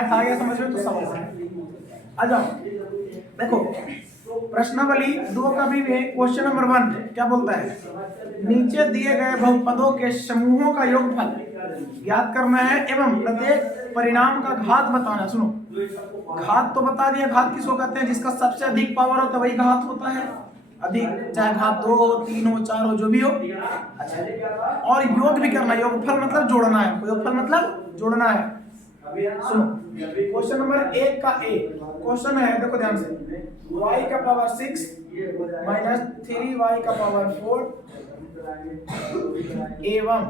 Math आ गया समझ में तो सब आ जाओ। देखो प्रश्नावली 2 का भी क्वेश्चन नंबर 1 क्या बोलता है, नीचे दिए गए बहुपदों के समूहों का योगफल ज्ञात करना है एवं प्रत्येक परिणाम का घात बताना। सुनो, घात तो बता दिया, घात किसको कहते हैं, जिसका सबसे अधिक पावर होता है वही घात होता है, अधिक, चाहे घात 2 हो, 3 हो, 4 हो, जो भी हो। अच्छा, और योग भी करना है, योगफल मतलब जोड़ना है, योगफल मतलब जोड़ना है। सुनो क्वेश्चन नंबर 1 का ए क्वेश्चन है, देखो ध्यान से, y का पावर 6 माइनस 3y का पावर 4 एवं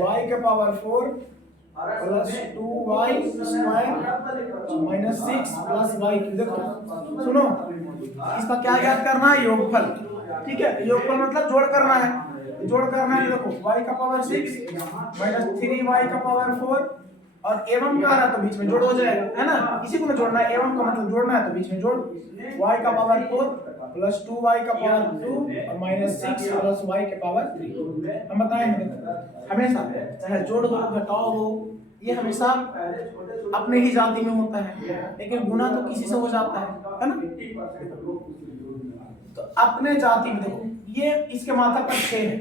y का power 4 plus 2y square minus 6 plus y। देखो सुनो, इसका क्या ज्ञात करना है, योगफल। ठीक है, योगफल मतलब जोड़ करना है, जोड़ करना है। देखो y का पावर 6 माइनस 3y का पावर 4 और एवं का रहा तो बीच में जोड़ हो जाएगा, है ना, इसी को में जोड़ना है, एवं का मतलब जोड़ना है तो बीच में जोड़, y का पावर 4 प्लस 2y का पावर 2 और माइनस 6 प्लस y के पावर 3। हम बताएंगे हमेशा चाहे जोड़ हो घटाओ हो, ये हमेशा अपने ही जाति में होता है, लेकिन गुना तो किसी से हो जाता है ना। तो अपने जाति में देखो, ये इसके माथा पर 6 है,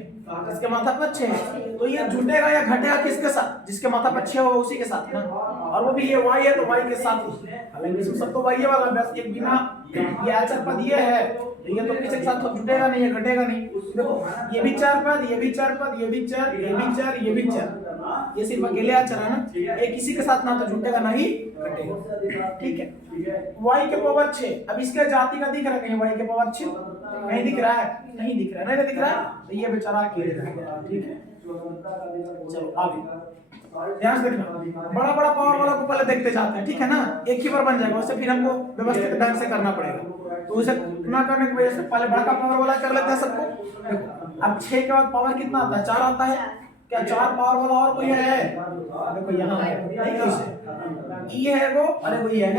इसके माथा पर 6 है, तो ये जुटेगा या घटेगा किसके साथ, जिसके माथा पर 6 होगा उसी के साथ ना, और वो भी ये y है तो y के साथ ही। हालांकि इसमें सब तो y वाला, बस एक बिना ये अचर पद ये है, ये तो किसी के साथ तो जुटेगा नहीं, घटेगा नहीं। देखो ये भी 4 पद, ये भी 4 पद, ये भी 4, ये भी 4, ये भी 4, ये सिर्फ अकेले अचर है ना, ये किसी के साथ ना तो जुटेगा ना ही घटेगा। ठीक है, y के पावर 6, अब इसके जाति का दिख रहा है कहीं, y के पावर 6 नहीं दिख रहा है, नहीं दिख रहा है, नहीं दिख रहा है, तो ये बेचारा अकेले रहेगा। ठीक है, चलो आगे ध्यान से देखना, बड़ा बड़ा पावर वाला को पहले देखते जाते हैं, ठीक है ना, एक ही बार बन जाएगा, उससे फिर हमको व्यवस्थित ढंग से करना पड़ेगा, तो उसे ना करने की वजह से पहले बड़ा का पावर वाला कर लेते हैं सबको। देखो अब 6 के बाद पावर कितना आता है, 4 आता है, क्या 4 पावर वाला और कोई है, देखो यहाँ है, नहीं कैसे ये है वो, अरे वो ये है,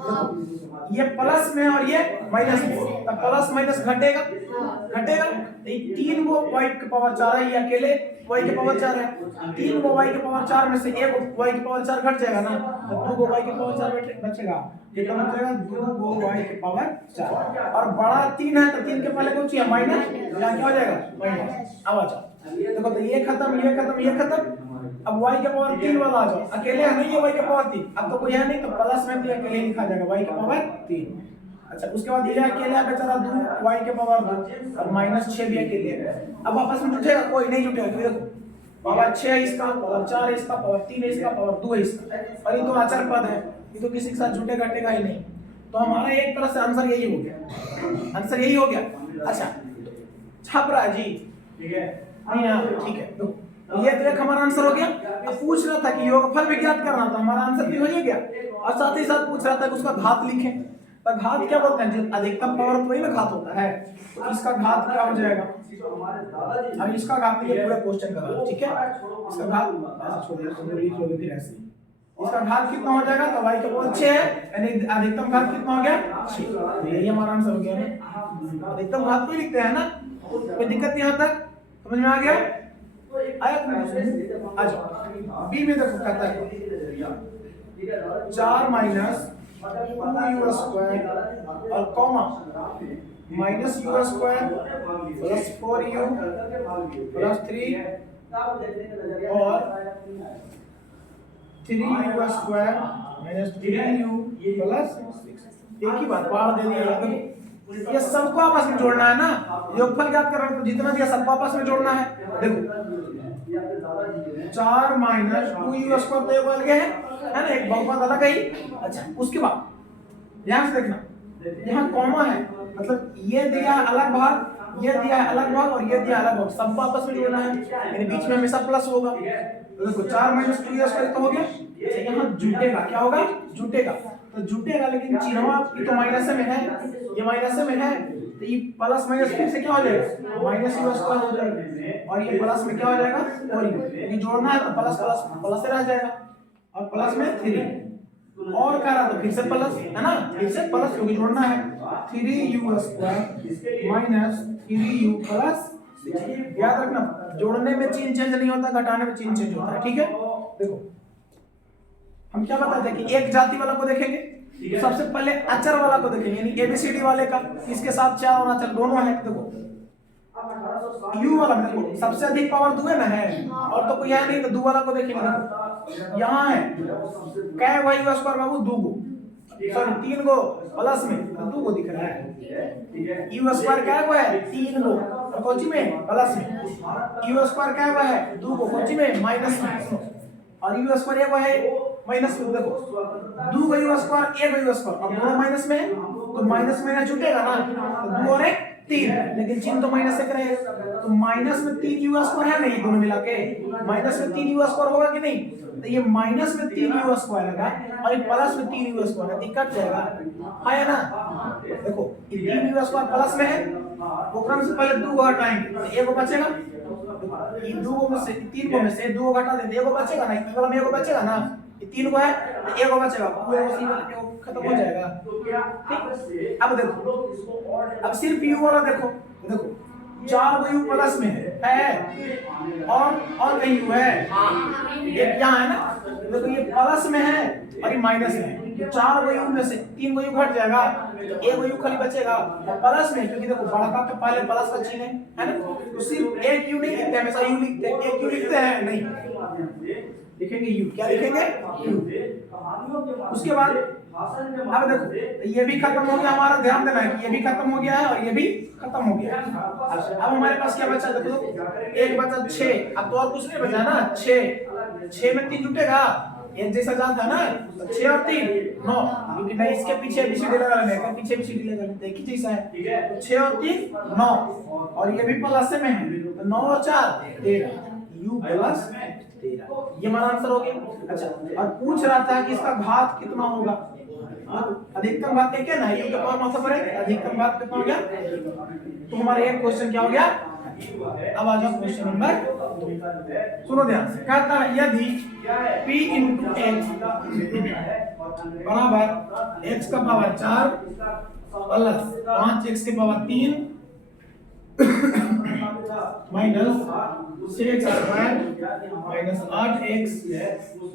देखो ये प्लस में और ये माइनस में, तब प्लस माइनस घटेगा, घटेगा, 3 को y के पावर 4 है, ये अकेले y के पावर 4 है, 3 को y के पावर 4 में से एक y के पावर 4 घट जाएगा ना, तो 2 को y के पावर 4 बचेगा, कितना बचेगा, 2 को y के पावर 4, और बड़ा 3 है तो 3 के पहले कौन सी है, माइनस, यहाँ क्या हो जाएगा, माइनस। अब आ जाओ, देखो तो ये खत्म, ये खत्म, ये खत्म, अब y के पावर 3 वाला आ जाओ, अकेले है नहीं, ये y के पावर 3, अब तो कोई है नहीं, तो प्लस में भी अकेले लिखा जाएगा y के पावर 3। अच्छा, उसके बाद ये अकेले है बेचारा 2 y के पावर 2 और माइनस 6 भी अकेले है। अब आपस में जुटेगा, कोई नहीं जुटेगा, देखो पावर 6 है इसका, पावर 4 है इसका, पावर 3 है इसका, पावर 2 है इसका, और ये तो अचर पद है, ये तो किसी के साथ जुटेगा घटेगा ही नहीं, तो हमारा एक तरह से आंसर यही हो गया, आंसर यही हो गया। अच्छा छप रहा है जी, ठीक है, ठीक है, तो ये तो एक हमारा आंसर हो गया। अब पूछ रहा था कि योगफल भी ज्ञात करना था, हमारा आंसर भी हो ही गया, और साथ ही साथ पूछ रहा था कि उसका घात लिखें, तो घात क्या बोलते हैं, अधिकतम पावर तो वही ना घात होता है, तो इसका घात क्या हो जाएगा, अब इसका घात ये पूरे क्वेश्चन का घात, ठीक है, इसका घात ऐसे छोड़ दो, लिख लोगे फिर ऐसे, इसका घात कितना हो जाएगा, तो y के पावर 6 है, यानी अधिकतम घात कितना हो गया, 6, तो यही हमारा आंसर हो गया ना, अधिकतम घात को ही लिखते हैं ना, कोई दिक्कत यहाँ तक समझ में आ गया, आया अच्छा। बी में देखो कहता है 4 माइनस 2u स्क्वायर और comma minus u square plus 4u plus 3 और 3u square minus 3u plus 6, एक ही बात बाहर दे दिया, ये सबको आपस में जोड़ना है ना, योगफल ज्ञात करना है तो जितना दिया सबको आपस में जोड़ना है। देखो 4 माइनस 2u स्क्वायर तो एक अलग है ना, एक बहुपद अलग है ही। अच्छा उसके बाद ध्यान से देखना, यहाँ कॉमा है, मतलब ये दिया है अलग भाग, ये दिया है अलग भाग और ये दिया अलग भाग, सबको आपस में जोड़ना है, यानी बीच में हमेशा प्लस होगा। तो देखो 4 माइनस 2u स्क्वायर तो हो गया, यहाँ जुटेगा, क्या होगा, जुटेगा, तो जुटेगा, लेकिन चिन्हवा ये तो माइनस में है, ये माइनस में है, तो ये प्लस माइनस फिर से क्या हो जाएगा, माइनस u स्क्वायर हो जाएगा, और ये प्लस में क्या हो जाएगा, और ये जोड़ना है तो प्लस प्लस प्लस रह जाएगा, और प्लस में 3 और कह रहा तो फिर से प्लस है ना, फिर से प्लस क्योंकि जोड़ना है, 3u square minus 3u plus 6। याद रखना जोड़ने में चिन्ह चेंज नहीं होता, घटाने में चिन्ह चेंज होता है, ठीक है। देखो हम क्या बताते हैं कि एक जाति वाला को देखेंगे, सबसे पहले अचर वाला को देखेंगे, यानी एबीसीडी वाले का, इसके साथ चार और अचर दोनों है। देखो यू वाला में देखो सबसे अधिक पावर दुए में है, और तो कोई है नहीं, तो दू वाला को देखेंगे। देखो यहाँ है कै भाई यू स्क्वायर बाबू दू गो, सॉरी 3 गो प्लस में तो 2 गो दिख रहा है। यू स्क्वायर क्या है 3 गो, और कोची में प्लस में, यू स्क्वायर क्या है 2 गो, कोची में माइनस में, और यू स्क्वायर एक है माइनस में। देखो 2 go you square 1 go you square, अब दोनों माइनस में है तो माइनस में छूटेगा ना, तो 2 और 1 3, लेकिन चिन्ह तो माइनस से करेगा, तो माइनस में 3 यू स्क्वायर है नहीं, दोनों मिला के माइनस में 3 यू स्क्वायर होगा कि नहीं, तो ये माइनस में 3 यू स्क्वायर है और ये प्लस में 3 यू स्क्वायर है, दिक्कत जाएगा है ना। देखो ये 3 यू स्क्वायर प्लस में है, ओकरा में से पहले 2 को हटाएंगे तो 1 को बचेगा, ये 2 में से 3 को में से 2 को हटा देंगे 1 को बचेगा ना, ई वाला में 1 को बचेगा ना, ये 3 को है तो 1 को बचेगा, पूरे उसी वाले को खत्म हो जाएगा। ठीक, अब देखो अब सिर्फ यू वाला देखो, देखो 4 को यू प्लस में है और कहीं यू है, एक यहाँ है ना, देखो ये प्लस में है और ये माइनस में है, तो 4 को यू में से 3 को यू घट जाएगा, तो 1 को यू खाली बचेगा और प्लस में, क्योंकि देखो बड़ा का पहले प्लस का चिन्ह है ना, तो सिर्फ एक यू नहीं लिखते, हमेशा यू लिखते हैं, एक यू लिखते हैं नहीं, लिखेंगे यू, क्या लिखेंगे यू। उसके बाद अब देखो ये भी खत्म हो गया हमारा, ध्यान देना है कि ये भी खत्म हो गया है और ये भी खत्म हो गया है। अब हमारे पास क्या बचा, देखो एक बचा 6, अब तो और कुछ नहीं बचा ना, 6 में 3 जुटेगा, एक जैसा जाता ना, तो 6 और 3 9, क्योंकि नहीं इसके पीछे बीसीडी लगा लेंगे, पीछे बीसीडी लगा लेंगे, एक ही जैसा है, तो 6 और 3 9, और ये भी प्लस में है, तो 9 और 4 13, u प्लस 13, ये हमारा आंसर हो गया। अच्छा, और पूछ रहा था कि इसका घात कितना होगा, अधिकतम घात क्या ना, u के पावर मतलब पर अधिकतम घात कितना हो गया, तो हमारा एक क्वेश्चन क्या हो गया। अब आ जाओ क्वेश्चन नंबर, सुनो ध्यान से, कहता है यदि p into x बराबर x का पावर 4 प्लस 5x के power 3 minus 6x square minus 8x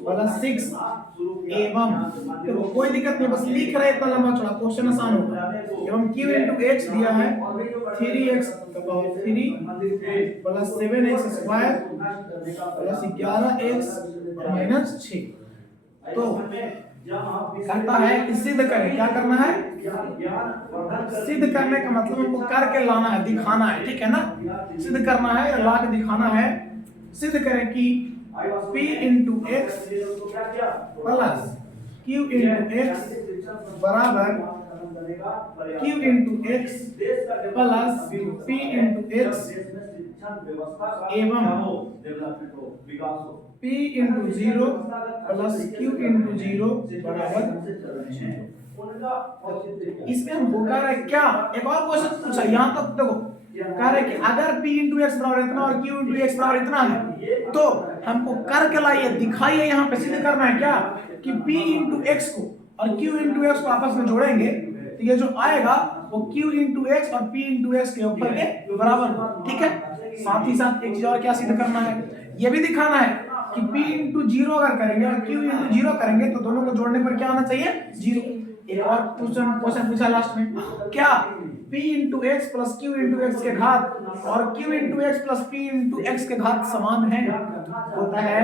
plus 6 एवं, देखो कोई दिक्कत नहीं, बस लिख रहे इतना लंबा चौड़ा, क्वेश्चन आसान होगा, एवं q into x दिया है 3x का power 3 plus 7x square plus 11x minus 6, तो कहता है कि सिद्ध करें, क्या करना है, सिद्ध करने का मतलब हमको करके लाना है, दिखाना है, ठीक है ना, सिद्ध करना है या ला के दिखाना है। सिद्ध करें कि p into x plus q into x बराबर q into x plus p into x एवं p into 0 plus q into 0 बराबर 0। इसमें हम कह रहे हैं क्या, एक और क्वेश्चन पूछा यहाँ तक, देखो कह रहे कि अगर p into x बराबर इतना और q into x बराबर इतना है, तो हमको करके लाइए, दिखाइए, यहाँ पे सिद्ध करना है क्या कि p into x को और q into x को आपस में जोड़ेंगे, तो ये जो आएगा वो q into x और p into x के ऊपर के बराबर हो, ठीक है। साथ ही साथ एक चीज और क्या सिद्ध करना है, ये भी दिखाना है कि p into 0 अगर करेंगे और q into 0 करेंगे तो दोनों को जोड़ने पर क्या आना चाहिए 0। एक और क्वेश्चन पूछा लास्ट में, क्या p into x plus q into x के घात और q into x plus p into x के घात समान है, होता है।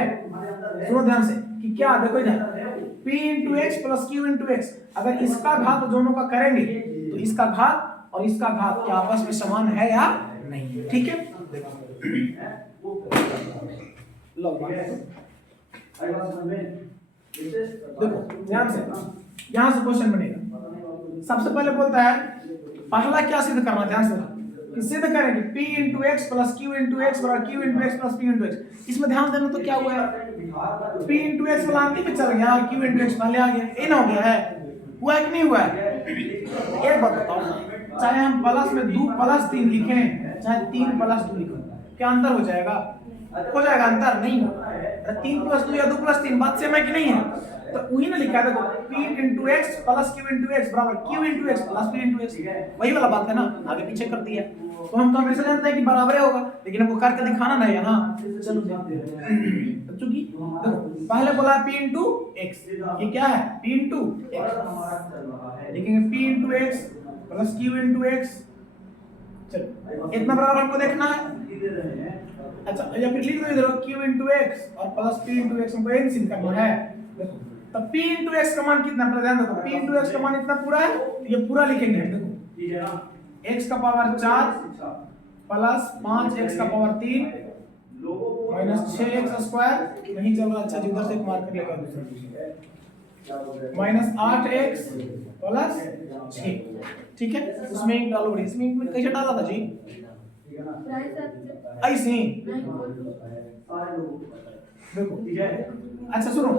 सुनो ध्यान से कि क्या, देखो इधर p into x plus q into x, अगर इसका घात दोनों का करेंगे तो इसका घात और इसका घात क्या आपस में समान है या नहीं, ठीक है। देखो ध्यान से, यहां से क्वेश्चन बनेगा। सबसे पहले बोलता है पहला क्या सिद्ध करना, ध्यान से कि सिद्ध करें कि p into x plus q into x बराबर q into x plus p into x। इसमें ध्यान देना तो क्या हुआ है, p into x फलांती पे चल गया और q into x पहले आ गया, इन हो गया है, हुआ है कि नहीं हुआ है। एक बात बताओ, चाहे हम प्लस में 2 प्लस 3 लिखें चाहे 3 प्लस 2 लिखें, क्या अंतर हो जाएगा, हो जाएगा अंतर नहीं होगा। 3 प्लस 2 या 2 प्लस 3 बात सेम है कि नहीं है, तो वही ना लिखा है देखो, p into x plus q into x बराबर q into x plus p into x, वही वाला बात है ना, आगे पीछे कर दिया। तो हम तो हमेशा जानते हैं कि बराबर होगा, लेकिन हमको करके दिखाना ना यहाँ। चलो देखते हैं। तो चूंकि देखो पहले बोला p इंटू एक्स, ये क्या है p इंटू एक्स, लिखेंगे p into x plus q into x. चलो इतना बराबर हमको देखना है। अच्छा या फिर लिख दो इधर q इंटू एक्स और प्लस p इंटू एक्स, हमको एक सिंह करना है। देखो तब p इंटू एक्स का मान कितना, पहले ध्यान देखो p इंटू एक्स का मान इतना पूरा है, तो ये पूरा लिखेंगे। देखो x का पावर 4 प्लस 5x का पावर 3 माइनस 6x स्क्वायर, नहीं चल रहा। अच्छा जी उधर से एक मार्कर लेगा दूसरा, माइनस 8x प्लस 6, ठीक है। उसमें एक डालो, इसमें में कैसे डाला था जी, ऐसे ही देखो। अच्छा सुनो,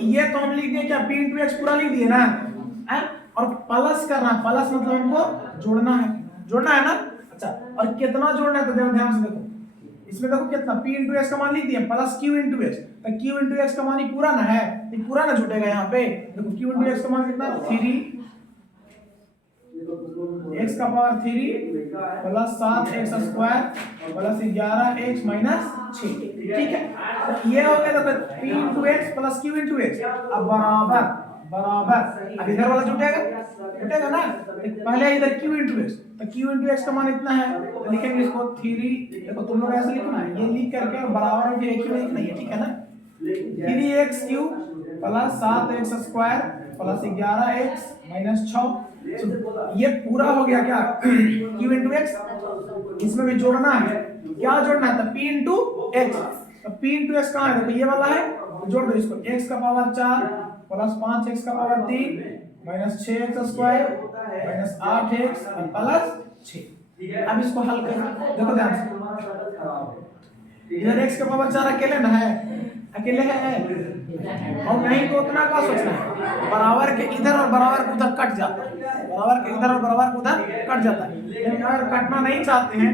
ये तो हम लिख दिए क्या, p इंटू एक्स पूरा लिख दिए ना है? और प्लस करना, प्लस मतलब हमको जोड़ना है, जोड़ना है ना। अच्छा और कितना जोड़ना है, तो ध्यान से देखो इसमें देखो कितना p इंटू एक्स का मान लिख दिया प्लस q इंटू एक्स, तो q इंटू एक्स का मान ही पूरा ना है, ये पूरा ना जुटेगा यहाँ पे। देखो q इंटू एक्स का मान कितना 3 x का power 3 plus 7x square plus 11x minus 6, ठीक है। तो ये हो गया तो p into x plus q into x, अब बराबर बराबर, अब इधर वाला जुटेगा, जुटेगा ना। पहले इधर q इंटू एक्स, तो q इंटू एक्स का मान इतना है, तो लिखेंगे इसको 3, देखो तुम लोग ऐसे लिखना है, ये लिख करके बराबर में एक ही लिखना है, ठीक है ना। 3x cube plus 7x square plus 11x minus 6, ये पूरा हो गया क्या q इंटू एक्स। इसमें भी जोड़ना है, क्या जोड़ना है, तो p इंटू एक्स। तो p इंटू एक्स कहाँ है, देखो ये वाला है, तो जोड़ दो इसको, x का पावर 4 प्लस 5x का power 3 minus 6x square minus 8x और प्लस 6। अब इसको हल करो, देखो ध्यान से, इधर x का पावर 4 अकेले ना है, अकेले है और नहीं, तो उतना का सोचना है, बराबर के इधर और बराबर के उधर कट जाता है, बराबर के इधर और बराबर के उधर कट जाता है। लेकिन अगर कटना नहीं चाहते हैं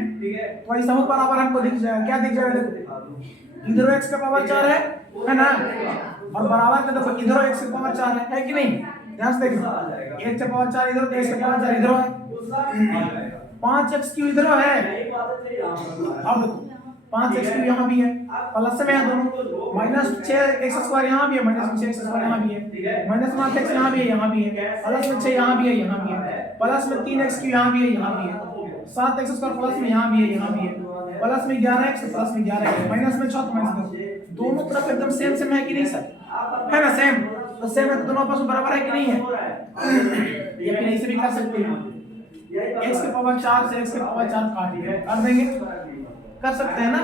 तो ऐसा हो बराबर हमको दिख जाएगा, क्या दिख जाएगा, देखो इधर x का पावर 4 है ना, और बराबर के देखो इधर x का पावर 4 है कि नहीं। ध्यान से देखो, x का पावर 4 इधर, तो x का पावर 4 इधर है, 5x क्यों इधर है, अब देखो 5x क्यों यहाँ भी है, प्लस में है दोनों, माइनस 6x स्क्वायर यहाँ भी है, माइनस 6x स्क्वायर यहाँ भी है, माइनस 5x यहाँ भी है, यहाँ भी है, प्लस में 6 यहाँ भी है, यहाँ भी है, प्लस में 3x क्यों यहाँ भी है, यहाँ भी है, 7x स्क्वायर प्लस में यहाँ भी है, यहाँ भी है, प्लस में 11x प्लस में 11x, माइनस में 6 माइनस 2, दोनों तरफ एकदम सेम सेम है कि नहीं सर, है ना सेम, तो सेम है तो दोनों आपस में बराबर है कि नहीं है। ये फिर ऐसे भी कर सकते हैं, x के पावर 4 से x के पावर 4 काट देंगे, कर सकते हैं ना।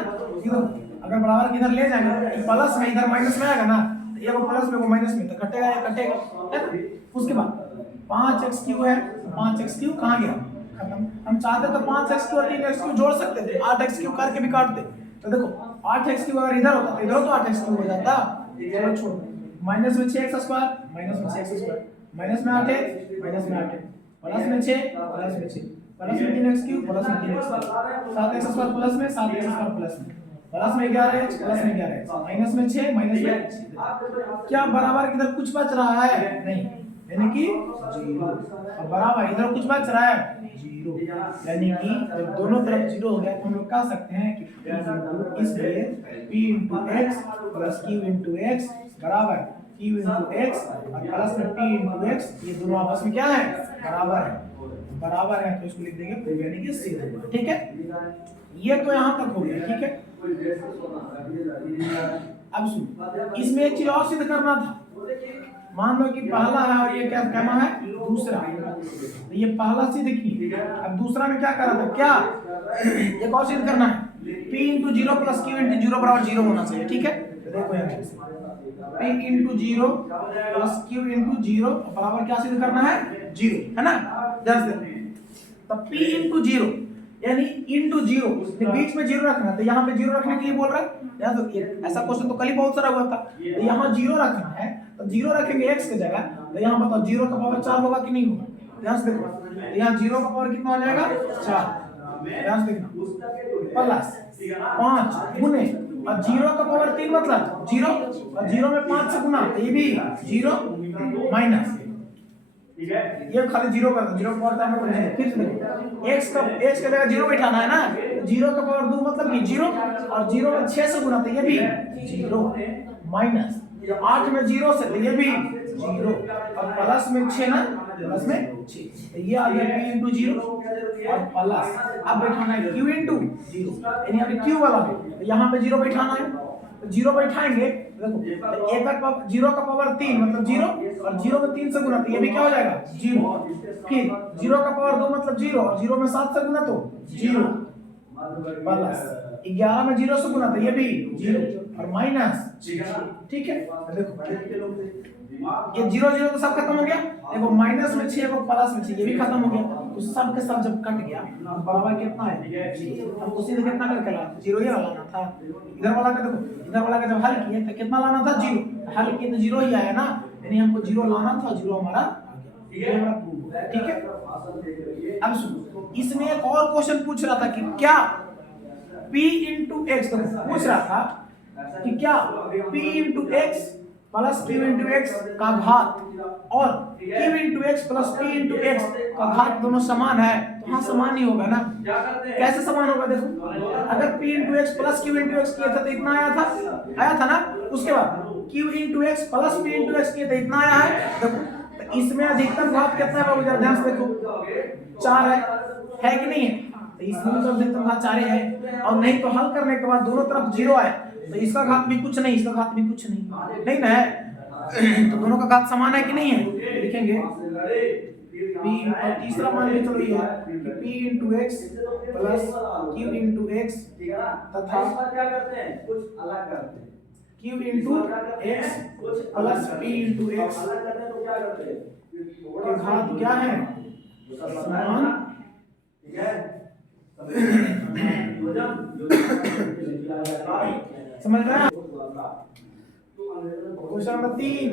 अगर बराबर किधर ले जाएंगे, प्लस में इधर माइनस में आएगा ना, ये वो प्लस में वो माइनस में, तो कटेगा या कटेगा, है ना। उसके बाद 5x क्यूब है, 5x क्यूब कहाँ गया, खत्म। हम चाहते तो 5x क्यूब और 3x क्यूब जोड़ सकते थे, 8x क्यूब करके भी काट दे, तो देखो 8x क्यूब अगर इधर होता तो इधर तो 8x क्यूब हो जाता, चलो छोड़, माइनस में 6x स्क्वायर माइनस में 6x स्क्वायर माइनस में 8x माइनस में 8x प्लस में 6 प्लस में 6 प्लस में 3x क्यूब प्लस में 3x 7x स्क्वायर प्लस में 7x स्क्वायर प्लस में 11x प्लस में 11x माइनस में 6 माइनस में, क्या बराबर इधर कुछ बच रहा है, नहीं, यानी कि 0, और बराबर इधर कुछ बच रहा है 0, यानी कि जब दोनों तरफ 0 हो गया तो हम लोग कह सकते हैं कि इसलिए p into x plus q into x बराबर q इंटू एक्स और प्लस में p इंटू एक्स, ये दोनों आपस में क्या है, बराबर है, बराबर है, तो इसको लिख देंगे प्रूव, यानी कि सिद्ध, ठीक है। ये तो यहाँ तक हो गया, ठीक है। अब सुन, इसमें एक चीज और सिद्ध करना था, मान लो कि पहला है और ये क्या कहना है दूसरा, तो ये पहला सिद्ध की, अब दूसरा में क्या करा था, क्या एक और सिद्ध करना है, p into 0 plus q into 0 बराबर 0 होना चाहिए, ठीक है। तो देखो यहाँ p into 0 plus q into 0 बराबर क्या सिद्ध करना है, 0, है ना। तो p इंटू 0 यानी इंटू 0, बीच में 0 रखना, तो यहाँ पे 0 रखने के लिए बोल रहा है, याद रखिए ऐसा क्वेश्चन तो कल ही बहुत सारा हुआ था, तो यहाँ 0 रखना है, तो 0 रखेंगे x की जगह, तो यहाँ बताओ 0 का पावर 4 होगा कि नहीं होगा, ध्यान से देखो, तो यहाँ 0 का पावर कितना हो जाएगा 4, ध्यान से देखना, प्लस 5 गुने और 0 का पावर 3 मतलब 0, और 0 में 5 से गुना, ये भी 0 माइनस, ठीक है, ये खाली 0 कर दो, 0 का पावर टाइम में फिर से देखो x का जगह 0 बैठाना है ना, 0 का पावर 2 मतलब कि 0, और 0 में 6 से गुना, तो ये भी 0 माइनस, 8 में 0 से, तो ये भी 0, और प्लस में 6 ना, प्लस में 6, तो ये आ गया p into 0 और प्लस, अब बैठाना है q into 0, यानी यहाँ पे q वाला है, तो यहाँ पे 0 बैठाना है, तो 0 बैठाएंगे, देखो तो 0 का पावर 3 मतलब 0, और 0 में 3 से गुना, तो ये भी क्या हो जाएगा 0, फिर 0 का पावर 2 मतलब 0, और 0 में 7 से गुना तो 0 प्लस 11 में 0 से गुना, तो ये भी 0 और माइनस, ठीक है, देखो ये 0 0 तो सब खत्म हो गया, देखो माइनस में 6 को प्लस में 6, ये भी खत्म हो गया, तो सब के सब जब कट गया तो बराबर कितना है, हमको सीधे कितना करके लाना, 0 ही लाना था, इधर वाला का देखो, इधर वाला का जब हल किए तो कितना लाना था 0, हल किए तो 0 ही आया ना, यानी हमको 0 लाना था, 0 हमारा आ गया, ये हमारा प्रूफ हो गया, ठीक है। अब सुनो, इसमें एक और क्वेश्चन पूछ रहा था कि क्या p into x, तो पूछ रहा था कि क्या p into x plus q into x का घात और q into x plus p into x का घात दोनों समान है, तो हाँ समान ही होगा ना, कैसे समान होगा, देखो अगर p into x plus q into x किया था तो इतना आया था ना, उसके बाद q into x plus p into x किया था इतना आया है, देखो तो इसमें अधिकतम घात कितना है बाबू, जरा ध्यान से देखो 4 है कि नहीं है, तो इसमें तो अधिकतम घात 4 है, और नहीं तो हल करने के बाद दोनों तरफ 0 आए, तो इसका घात भी कुछ नहीं, इसका घात भी कुछ नहीं ना है, तो दोनों का घात समान है कि नहीं है, लिखेंगे p, और तीसरा मान के चलो ये कि p into x plus q into x तथा क्या करते हैं कुछ अलग करते हैं, q into x plus p into x के घात क्या है समान, ठीक है, समझ रहे हैं। क्वेश्चन नंबर 3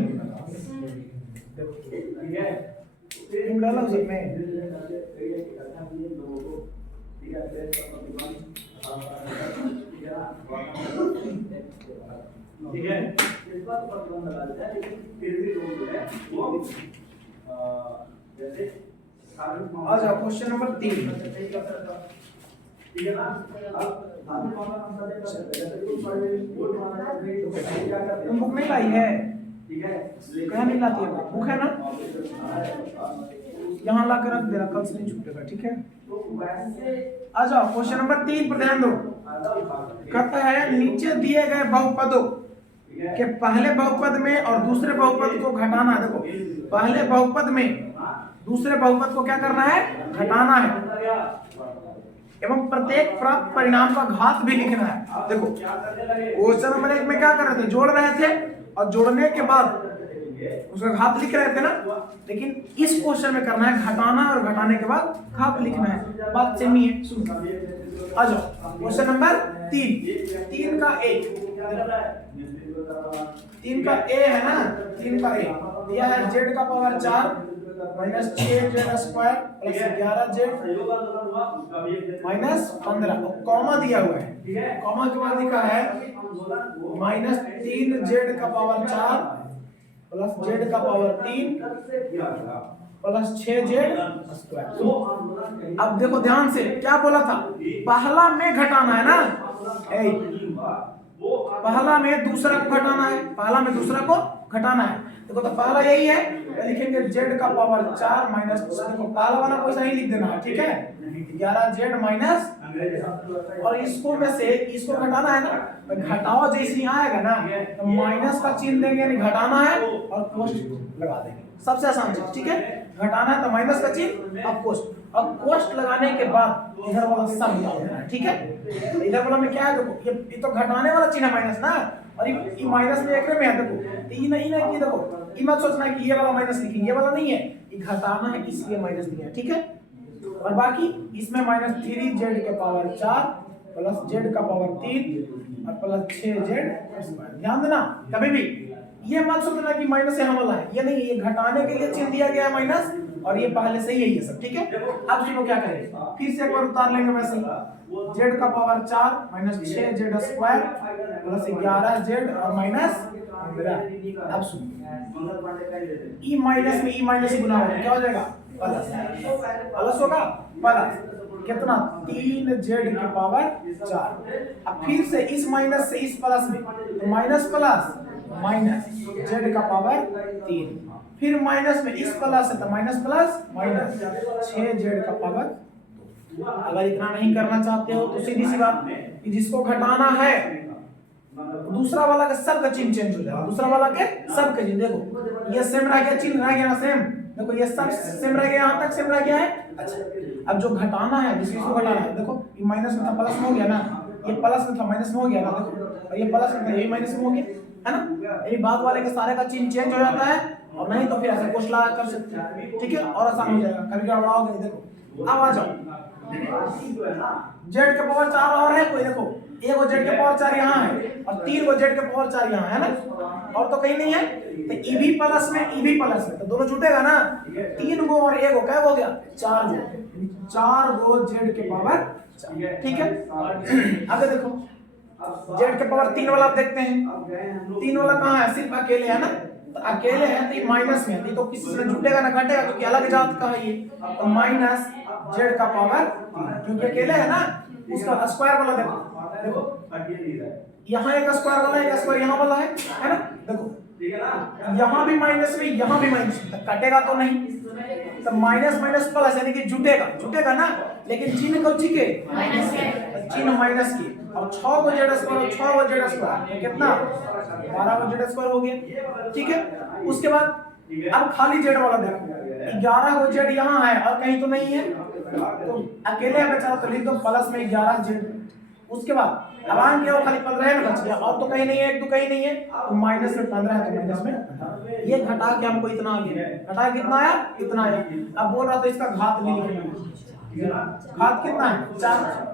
देखो, ठीक है, तुम डाला उसमें, ठीक है, इस बात पर ध्यान लगा देता है, लेकिन फिर भी लोग जो है वो जैसे आ जाओ क्वेश्चन नंबर 3, ठीक है ना, अब तुम बुक नहीं लाई है, ठीक है, कहाँ नहीं लाती है बुक, है ना, यहाँ ला कर रख देना, कल से नहीं छूटेगा, ठीक है। आ जाओ क्वेश्चन नंबर 3 पर ध्यान दो, कहता है नीचे दिए गए बहुपदों के पहले बहुपद में और दूसरे बहुपद को घटाना, देखो पहले बहुपद में दूसरे बहुपद को क्या करना है, घटाना है, एवं प्रत्येक प्राप्त परिणाम का घात भी लिखना है। देखो क्वेश्चन नंबर 1 में क्या कर रहे थे, जोड़ रहे थे, और जोड़ने के बाद उसका घात लिख रहे थे ना, लेकिन इस क्वेश्चन में करना है घटाना, और घटाने के बाद घात लिखना है, बात सेम ही है। सुनो आ जाओ क्वेश्चन नंबर 3 का a, 3 का a है ना, 3 का a दिया है z का power 4 minus 6z square plus 11z minus 15, comma दिया हुआ है, कॉमा के बाद लिखा है माइनस 3z का पावर 4 प्लस z का पावर 3 प्लस 6z स्क्वायर। अब देखो ध्यान से क्या बोला था, पहला में घटाना है ना, पहला में दूसरा को घटाना है, पहला में दूसरा को घटाना है, देखो तो पहला यही है, लिखेंगे z का पावर 4 माइनस, देखो पहला वाला को ऐसा ही लिख देना है, ठीक है, 11z माइनस, और इसको में से इसको घटाना है ना, तो घटाओ जैसे ही आएगा ना तो माइनस का चिन्ह देंगे, यानी घटाना है, और कोष्ठ लगा देंगे, सबसे आसान चीज, ठीक है, घटाना है तो माइनस का चिन्ह, अब कोष्ठ, अब कोष्ठ लगाने के बाद इधर वाला सब मिटा देना है, ठीक है, तो इधर वाला में क्या है, देखो ये तो घटाने वाला चिन्ह है माइनस ना, और ये माइनस में एक में है, देखो तो ये नहीं ना कि देखो ये मत सोचना कि ये वाला माइनस लिखेंगे, ये वाला नहीं है, ये घटाना है इसलिए माइनस लिखा है, ठीक है, और बाकी इसमें माइनस 3z के पावर 4 प्लस z का पावर 3 और प्लस 6z, ध्यान देना कभी भी ये मत सोचना कि माइनस यहाँ वाला है, ये नहीं, ये घटाने के लिए चिन्ह दिया गया है माइनस, और ये पहले से ही है ये सब, ठीक है। अब सुनो क्या करेंगे, फिर से एक बार उतार लेंगे वैसे ही, z का power 4 minus 6z square plus 11z और माइनस 15। अब सुनो e माइनस में e माइनस गुना होगा, क्या हो जाएगा प्लस, प्लस होगा प्लस कितना 3z के पावर 4। अब फिर से इस माइनस से इस प्लस में तो माइनस प्लस माइनस z का पावर 3, फिर माइनस में इस प्लस है तो माइनस प्लस माइनस 6z का पावर 2। अगर इतना नहीं करना चाहते हो तो सीधी सी बात कि जिसको घटाना है दूसरा वाला का सब का चिन्ह चेंज हो जाएगा, दूसरा वाला के सब का चिन्ह, देखो ये सेम रह गया, चिन्ह रह गया ना सेम, देखो ये सब सेम रह गया, यहाँ तक सेम रह गया है। अच्छा अब जो घटाना है जिसको घटाना है, देखो ये माइनस में था प्लस में हो गया ना, ये प्लस में था माइनस में हो गया ना, देखो और ये प्लस में था ये माइनस में हो गया है ना, ये बाद वाले के सारे का चिन्ह चेंज हो जाता है, और नहीं तो फिर ऐसा कुछ लगा कर सकते हैं, ठीक है, और आसान हो जाएगा, कभी गड़बड़ाओगे। देखो अब आ जाओ, z के पावर 4 और है कोई, देखो एक वो z के पावर 4 यहाँ है और 3 वो z के पावर 4 यहाँ है ना, और तो कहीं नहीं है, तो e भी प्लस में e भी प्लस में तो दोनों जुटेगा ना, 3 गो और 1 गो क्या हो गया 4 गो z के पावर 4, ठीक है। आगे देखो z के पावर 3 वाला आप देखते हैं, 3 वाला कहाँ है, सिर्फ अकेले है ना, तो अकेले है तो माइनस में है, तो किसी से जुटेगा ना घटेगा, क्योंकि अलग जात का है ये, तो माइनस z का पावर 3, क्योंकि अकेले है ना, उसका स्क्वायर वाला देखो, देखो यहाँ एक स्क्वायर वाला है, एक स्क्वायर यहाँ वाला है ना, देखो यहाँ भी माइनस में यहाँ भी माइनस में, कटेगा तो नहीं, तो माइनस माइनस प्लस यानी कि जुटेगा, जुटेगा ना, लेकिन चिन्ह कौन सी के माइनस के, चिन्ह माइनस की, और 6 को z स्क्वायर 6 को z स्क्वायर कितना 12 को z स्क्वायर हो गया, ठीक है। उसके बाद अब खाली z वाला देखो, 11 को z यहाँ है और कहीं तो नहीं है, तो अकेले बचा तो लिख दो प्लस में 11z। उसके बाद अब आन क्या हो, खाली 15 में बच गया, और तो कहीं नहीं है, एक तो कहीं नहीं है, तो माइनस में 15 है तो माइनस में ये घटा के हमको इतना आ गया, घटा कितना आया इतना आया। अब बोल रहा था इसका घात भी लिखना, घात कितना है 4,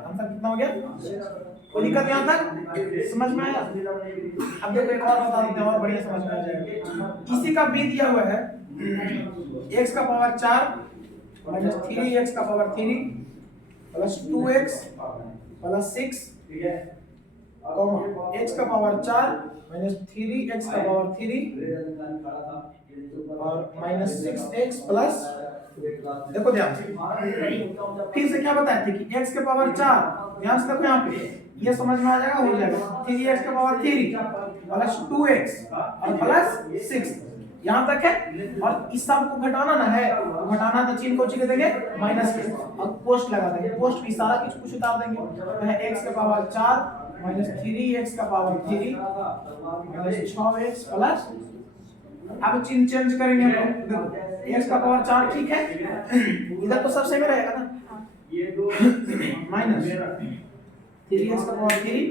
आंसर कितना हो गया, कोई दिक्कत यहाँ तक समझ में आया। अब देखो एक और बता देते हैं और बढ़िया समझ में आ जाएगा, इसी का b दिया हुआ है x का पावर 4 माइनस 3x का power 3 plus 2x plus 6 comma x का पावर 4 माइनस 3x का पावर 3 और माइनस 6x प्लस, देखो ध्यान से फिर से क्या बताए थे कि x के पावर 4, ध्यान से देखो यहाँ पे ये समझ में आ जाएगा, हो जाएगा 3x का पावर 3 प्लस 2x और प्लस 6, यहाँ तक है। और इस सब को घटाना ना है, तो घटाना तो चिन्ह को चिन्ह देंगे माइनस के और पोस्ट लगा देंगे, पोस्ट भी सारा कुछ उतार देंगे, तो है x का पावर 4 माइनस 3x का पावर 3 माइनस 6x प्लस, अब चिन्ह चेंज करेंगे हम लोग, देखो x का पावर 4 ठीक है, इधर तो सब सेम रहेगा ना, माइनस 3x का पावर 3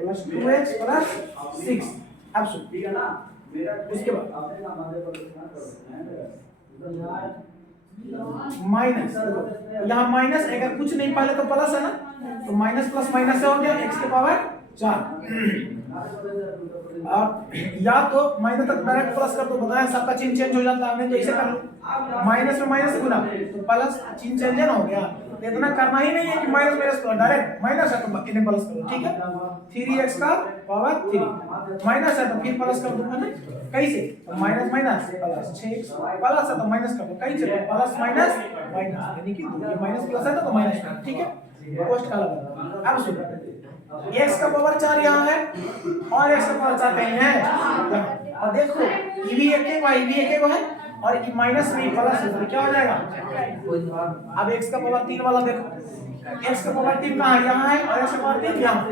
प्लस 2x प्लस 6। अब सुन उसके बाद माइनस, यहाँ माइनस अगर कुछ नहीं पहले तो प्लस है ना, तो माइनस प्लस माइनस से हो गया x के पावर 4, और या तो माइनस तक डायरेक्ट प्लस कर दो, बताया सबका चिन्ह चेंज हो जाता है, हमने तो इसे कर लो माइनस में माइनस गुना तो प्लस चिन्ह चेंज है ना, हो गया, तो इतना करना ही नहीं है कि minus minus plus, direct minus है तो इन्हें प्लस करो, ठीक है। 3x का पावर 3 माइनस है तो फिर प्लस कर दो, है ना, कैसे, तो minus minus plus 6x plus है तो माइनस कर दो, कैसे प्लस माइनस माइनस, यानी कि ये माइनस प्लस है तो माइनस, ठीक है, पोस्ट का लगा। अब सुनो x का पावर 4 यहाँ है और x का पावर 4 कहीं है, और देखो ये भी एक है और ये माइनस में प्लस है तो क्या हो जाएगा, अब x का पावर 3 वाला देखो, x का पावर 3 कहाँ है, यहाँ है, और x का पावर 3 यहाँ,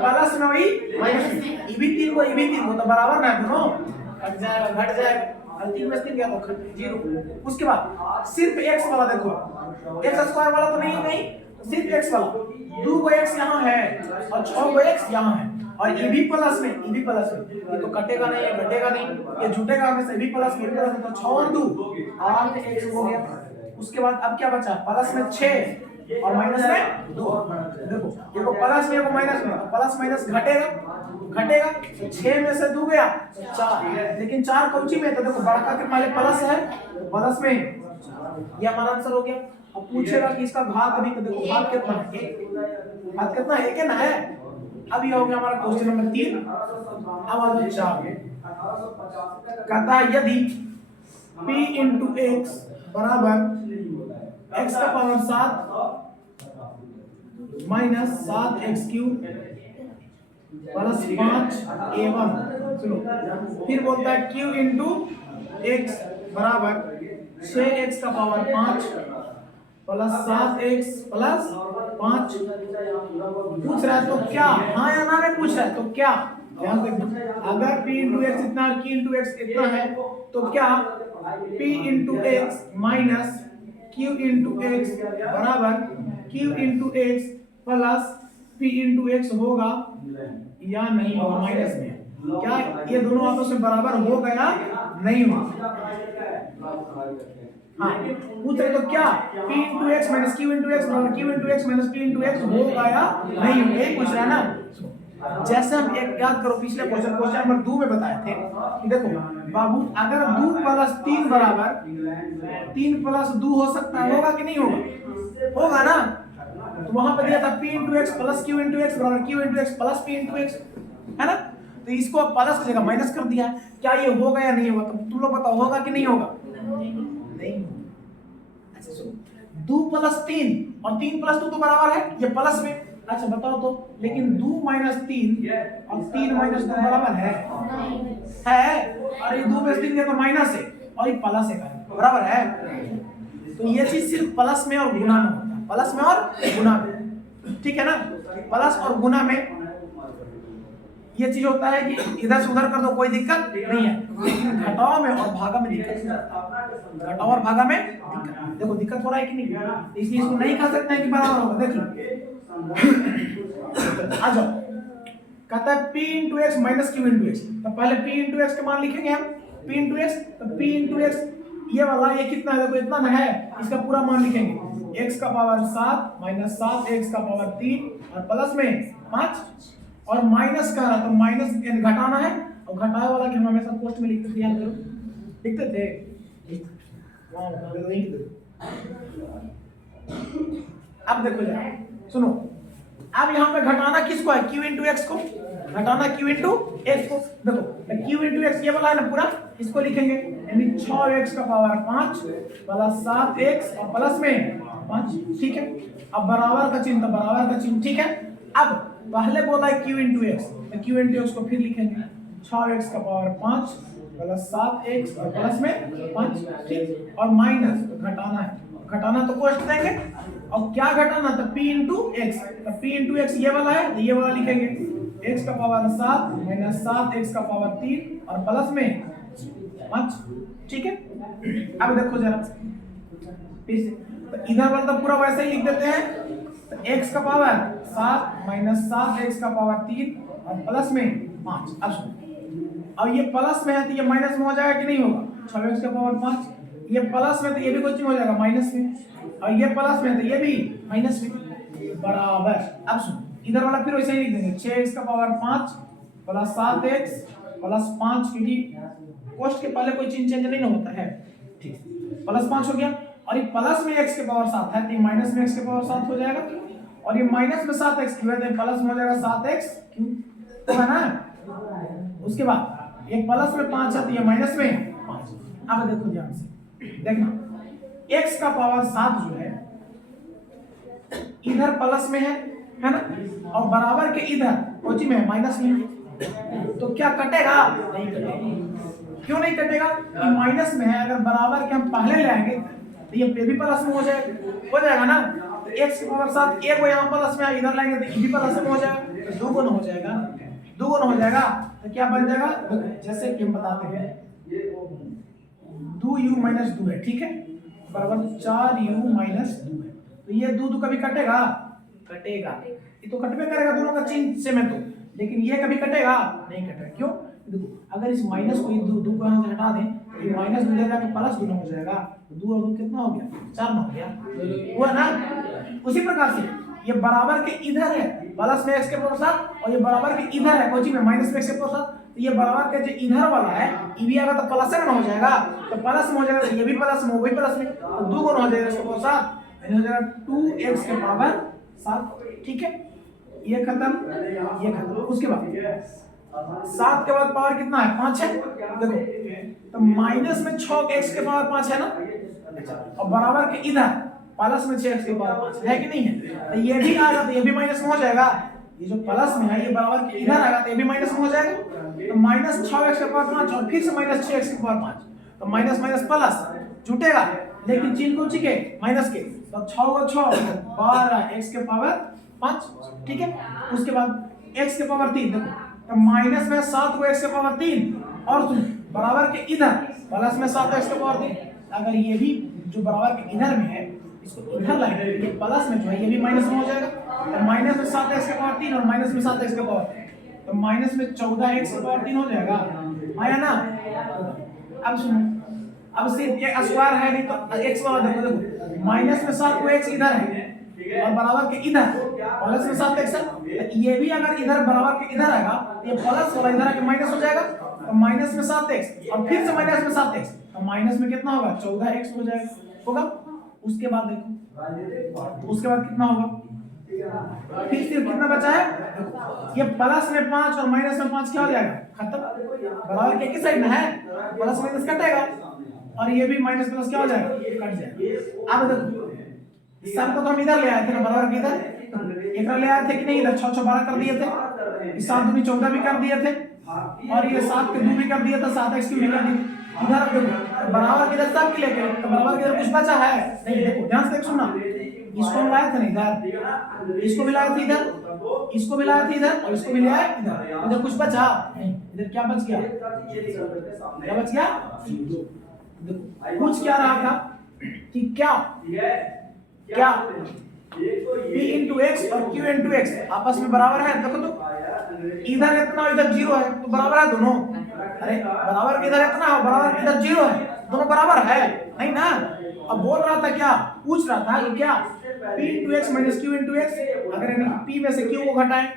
प्लस में वही माइनस, ये भी 3 को तो बराबर ना दोनों, घट जाएगा 3 में 3 गया तो 0। उसके बाद सिर्फ x वाला देखो, x स्क्वायर वाला तो नहीं, सिर्फ x वाला, 2 को x यहाँ है और 6 को x यहाँ है, और ये भी प्लस में, ये तो कटेगा नहीं, ये घटेगा नहीं, ये जुटेगा हमें से भी प्लस में, तो 6 और 2 8 x हो गया। उसके बाद अब क्या बचा, प्लस में 6 और माइनस में 2, देखो ये को प्लस में, ये को माइनस में, प्लस माइनस घटेगा, 6 में से 2 गया 4, लेकिन 4 कौची में, तो देखो बड़ा के पहले प्लस है, प्लस में ये हमारा आंसर हो गया। अब पूछेगा कि इसका घात भी, तो देखो घात कितना है, एक। घात कितना है, एक है ना है। अब ये हो गया हमारा क्वेश्चन नंबर 3। अब आ जाओ 4। कहता है यदि p इंटू एक्स बराबर x का power 7 minus 7x cube plus 5a1, सुनो फिर बोलता है q इंटू एक्स बराबर 6x का पावर 5 प्लस 7x प्लस 5 पूछ रहा है तो क्या, हाँ या ना में पूछ रहा है तो क्या। ध्यान देखना, अगर p इंटू एक्स इतना q इंटू एक्स इतना है तो क्या p into x minus q into x बराबर q into x plus p into x होगा या नहीं होगा माइनस में। क्या ये दोनों आपस में बराबर हो गया, नहीं हुआ। हाँ पूछ रहे तो क्या p into x minus q into x बराबर q into x minus p into x होगा या नहीं होगा, यही पूछ रहा है ना। जैसे हम एक याद करो पिछले क्वेश्चन नंबर 2 में बताए थे कि देखो बाबू अगर 2 प्लस 3 बराबर 3 प्लस 2 हो सकता है, होगा कि नहीं होगा, होगा ना। तो वहां पर दिया था p into x plus q into x बराबर q into x plus p into x, है ना। तो इसको अब प्लस की जगह माइनस कर दिया, क्या ये होगा या नहीं होगा, तो तुम लोग बताओ होगा कि नहीं होगा, नहीं। अच्छा सुनो 2 प्लस 3 और 3 प्लस 2 तो बराबर है, ये प्लस में। अच्छा बताओ तो, लेकिन 2 माइनस 3 और 3 माइनस 2 बराबर है, और ये 2 में 3 दिया तो माइनस है और ये प्लस है, बराबर है। तो ये चीज सिर्फ प्लस में और गुना में होता है, प्लस में और गुना में, ठीक है ना। प्लस और गुना में ये चीज होता है कि इधर से उधर कर दो कोई दिक्कत नहीं है, लेकिन घटाव में और भागा में दिक्कत, घटाव और भागा में दिक्कत। देखो दिक्कत हो रहा है कि नहीं, इसलिए इसको नहीं कह सकते हैं कि बराबर होगा। देख लो आ जाओ, कहता है p into x minus Q into x, तो पहले p इंटू एक्स के मान लिखेंगे हम, p इंटू एक्स, तो p इंटू एक्स ये वाला ये कितना है, देखो इतना ना है, इसका पूरा मान लिखेंगे x का पावर 7 माइनस 7x का पावर 3 और प्लस में 5 और माइनस का रहा तो माइनस घटाना है, और घटाए वाला कि हम हमेशा पोस्ट में लिखते थे, याद करो लिखते थे। अब देखो जरा सुनो, अब यहाँ पे घटाना किसको है, q इंटू एक्स को, घटाना q इंटू एक्स को। देखो q इंटू एक्स ये वाला है ना पूरा, इसको लिखेंगे यानी 6x का पावर 5 प्लस 7x और प्लस में 5, ठीक है। अब बराबर का चिन्ह, तो बराबर का चिन्ह, ठीक है। अब पहले बोला है q इंटू एक्स, तो q इंटू एक्स को फिर लिखेंगे 6x का पावर 5 प्लस 7x और प्लस में 5, ठीक। और माइनस घटाना है, घटाना तो कोष्ट देंगे, और क्या घटाना, तो p इंटू एक्स, तो p इंटू एक्स ये वाला है, तो ये वाला लिखेंगे x का पावर 7 माइनस 7x का पावर 3 और प्लस में 5, ठीक है। अब देखो जरा तो इधर वाला तो पूरा वैसे ही लिख देते हैं, तो x का पावर 7 माइनस 7x का पावर 3 और प्लस में 5। अब सुनो, अब ये प्लस में है तो ये माइनस में हो जाएगा कि नहीं होगा, 6x का पावर 5, ये प्लस में तो ये भी कुछ नहीं हो जाएगा माइनस में, और ये प्लस में तो ये भी माइनस में, बराबर। अब सुनो इधर वाला फिर वैसे ही लिख देंगे 6x का पावर 5 प्लस 7x प्लस 5, क्योंकि कोष्ट के पहले कोई चिन्ह चेंज नहीं होता है, ठीक। प्लस 5 हो गया, और ये प्लस में x के पावर 7 है तो ये माइनस में x के पावर 7 हो जाएगा, और ये माइनस में 7x क्यों है तो प्लस में हो जाएगा 7x क्यों, है ना। उसके बाद ये प्लस में 5 है तो ये माइनस में 5। अब देखो ध्यान से देखना, x का पावर 7 जो है इधर प्लस में है ना, और बराबर के इधर कोची में माइनस में, तो क्या कटेगा, नहीं कटेगा। क्यों नहीं कटेगा, ये माइनस में है, अगर बराबर के हम पहले ले आएंगे तो ये भी प्लस में हो जाएगा ना। तो x की पावर 7 एक वो यहाँ प्लस में इधर लाएंगे तो ये भी प्लस में हो जाएगा, तो दोगुना हो जाएगा, दोगुना हो जाएगा। तो क्या बन जाएगा, जैसे कि हम बताते हैं 2u माइनस 2 है, ठीक है, बराबर 4u माइनस 2 है, तो ये 2 कभी कटेगा, कटेगा, ये तो कटबे करेगा दोनों का चिन्ह सेम है तो, लेकिन ये कभी कटेगा नहीं, कटेगा। क्यों, देखो अगर इस माइनस को 2 को यहाँ से हटा दें तो ये माइनस 2 जाके प्लस 2 हो जाएगा, तो 2 और 2 कितना हो गया, 4 हो गया, हुआ ना। उसी प्रकार से ये बराबर के इधर है प्लस में x के पावर 7 और ये बराबर के इधर है कोची में माइनस में x के पावर 7, तो ये बराबर का जो इधर वाला है ये भी अगर तो प्लस में हो जाएगा, तो प्लस में हो जाएगा, तो ये भी प्लस में, वो भी प्लस में, तो 2 गुना हो जाएगा इसके पावर 7, यानी हो जाएगा 2x के पावर 7। ठीक है, ये खत्म, ये खत्म। उसके बाद 7 के बाद पावर कितना है, 5 है। देखो तो माइनस में 6x के पावर 5 है ना, और बराबर के इधर प्लस में 6x के पावर 5 है कि नहीं है, तो ये भी आएगा तो ये भी माइनस में हो जाएगा, ये जो प्लस में है ये बराबर के इधर आएगा तो ये भी माइनस में हो जाएगा, तो माइनस 6x के पावर 5 और फिर से माइनस 6x के पावर 5, तो माइनस माइनस प्लस जुटेगा, लेकिन चिन्ह कौन सी के, माइनस के, तो 6 को 6 12x के पावर 5। ठीक है, उसके बाद x के पावर 3, देखो तो माइनस में 7 को x के पावर 3 और बराबर के इधर प्लस में 7x के पावर 3। अगर ये भी जो बराबर के इधर में है इसको इधर लाएंगे, ये प्लस में जो है ये भी माइनस में हो जाएगा, तो माइनस में 7x के पावर 3 और माइनस में 7x के पावर 3, तो माइनस में 14x के पावर 3 हो जाएगा, आया ना। अब सुनो, अब सिर्फ ये स्क्वायर है नहीं तो x वाला देखो, माइनस में 7 को x इधर है और बराबर के इधर प्लस में 7x है, ये भी अगर इधर बराबर के इधर आएगा ये प्लस वाला इधर आके माइनस हो जाएगा, तो माइनस में 7x और फिर से माइनस में 7x, तो माइनस में कितना होगा, 14x हो जाएगा, होगा। उसके बाद देखो, उसके बाद कितना होगा, फिर सिर्फ कितना बचा है, ये प्लस में 5 और माइनस में 5 क्या हो जाएगा, खत्म, बराबर के एक ही साइड में है, प्लस माइनस कटेगा और ये भी माइनस प्लस क्या हो जाएगा, कट जाएगा। अब देखो सब को तो हम इधर ले आए थे ना, बराबर के इधर इधर ले आए थे कि नहीं, इधर 6 6 12 कर दिए थे, इस 7 दूनी 14 भी कर दिए थे, और ये 7 के 2 भी कर दिए थे, 7x भी कर दिए। इधर देखो बराबर के इधर सब के लेके, तो बराबर के इधर कुछ बचा है नहीं, देखो ध्यान से सुनना, इसको हम लाए थे ना इधर, इसको भी लाए थे इधर, इसको भी लाए थे इधर, और इसको भी ले आए इधर, इधर कुछ बचा नहीं, इधर क्या बच गया, क्या बच गया, देखो कुछ क्या रहा था कि क्या p into x और q into x आपस में बराबर है, देखो तो इधर इतना और इधर 0 है, तो बराबर है दोनों, अरे बराबर के इधर इतना और बराबर के इधर 0 है, दोनों बराबर है नहीं ना। अब बोल रहा था क्या, पूछ रहा था कि क्या p into x minus q into x, अगर यानी p में से q को घटाएं,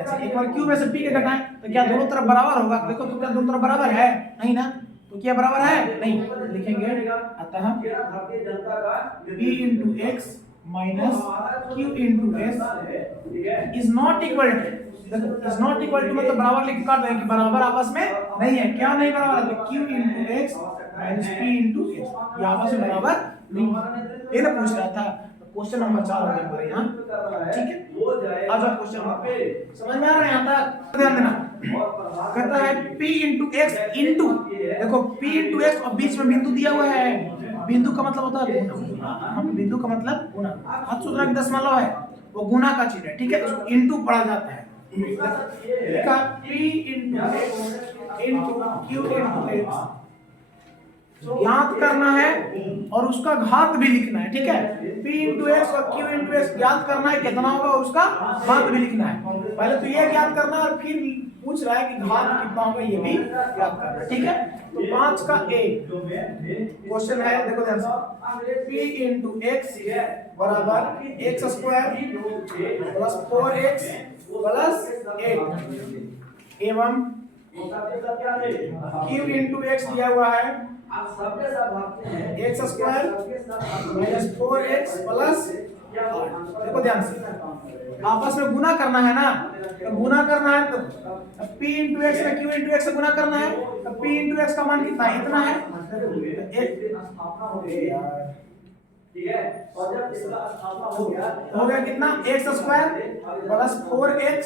अच्छा एक बार q में से p के घटाएं तो क्या दोनों तरफ बराबर होगा, देखो तो क्या दोनों तरफ बराबर है नहीं ना, तो क्या बराबर है नहीं, लिखेंगे अतः p into x minus q into s is not equal to, देखो is not equal to मतलब बराबर लिख काट देंगे कि बराबर आपस में नहीं है, क्या नहीं बराबर है, q into x minus p into s ये आपस में बराबर नहीं, ये ना पूछ रहा था। क्वेश्चन नंबर 4 हो गया हमारे यहाँ, ठीक है, आ जाओ क्वेश्चन नंबर, समझ में आ रहा है यहाँ तक, ध्यान देना, कहता है p into x into, देखो p into x और बीच में बिंदु दिया हुआ है, बिंदु का मतलब होता है गुना, हम बिंदु का मतलब गुना, हाथ सूत्र की दशमलव है वो गुना का चिन्ह है, ठीक है, उसको इनटू पढ़ा जाता है, लिखा p into x into q into x ज्ञात करना है और उसका घात भी लिखना है, ठीक है, p into x और q into x ज्ञात करना है कितना होगा और उसका घात भी लिखना है, पहले तो ये ज्ञात करना है और फिर पूछ रहा है कि घात कितना होगा ये भी ज्ञात करना है, ठीक है। तो 5 का a क्वेश्चन है, देखो ध्यान से, p into x बराबर x square plus 4x plus 8 एवं q into x दिया हुआ है x square minus 4x plus, देखो ध्यान से आपस में गुना करना है ना, तो गुना करना है तो p into x में q into x से गुना करना है, तो p into x का मान कितना है, इतना है, ठीक है, और जब इसका स्थापना हो गया कितना, x स्क्वायर प्लस 4x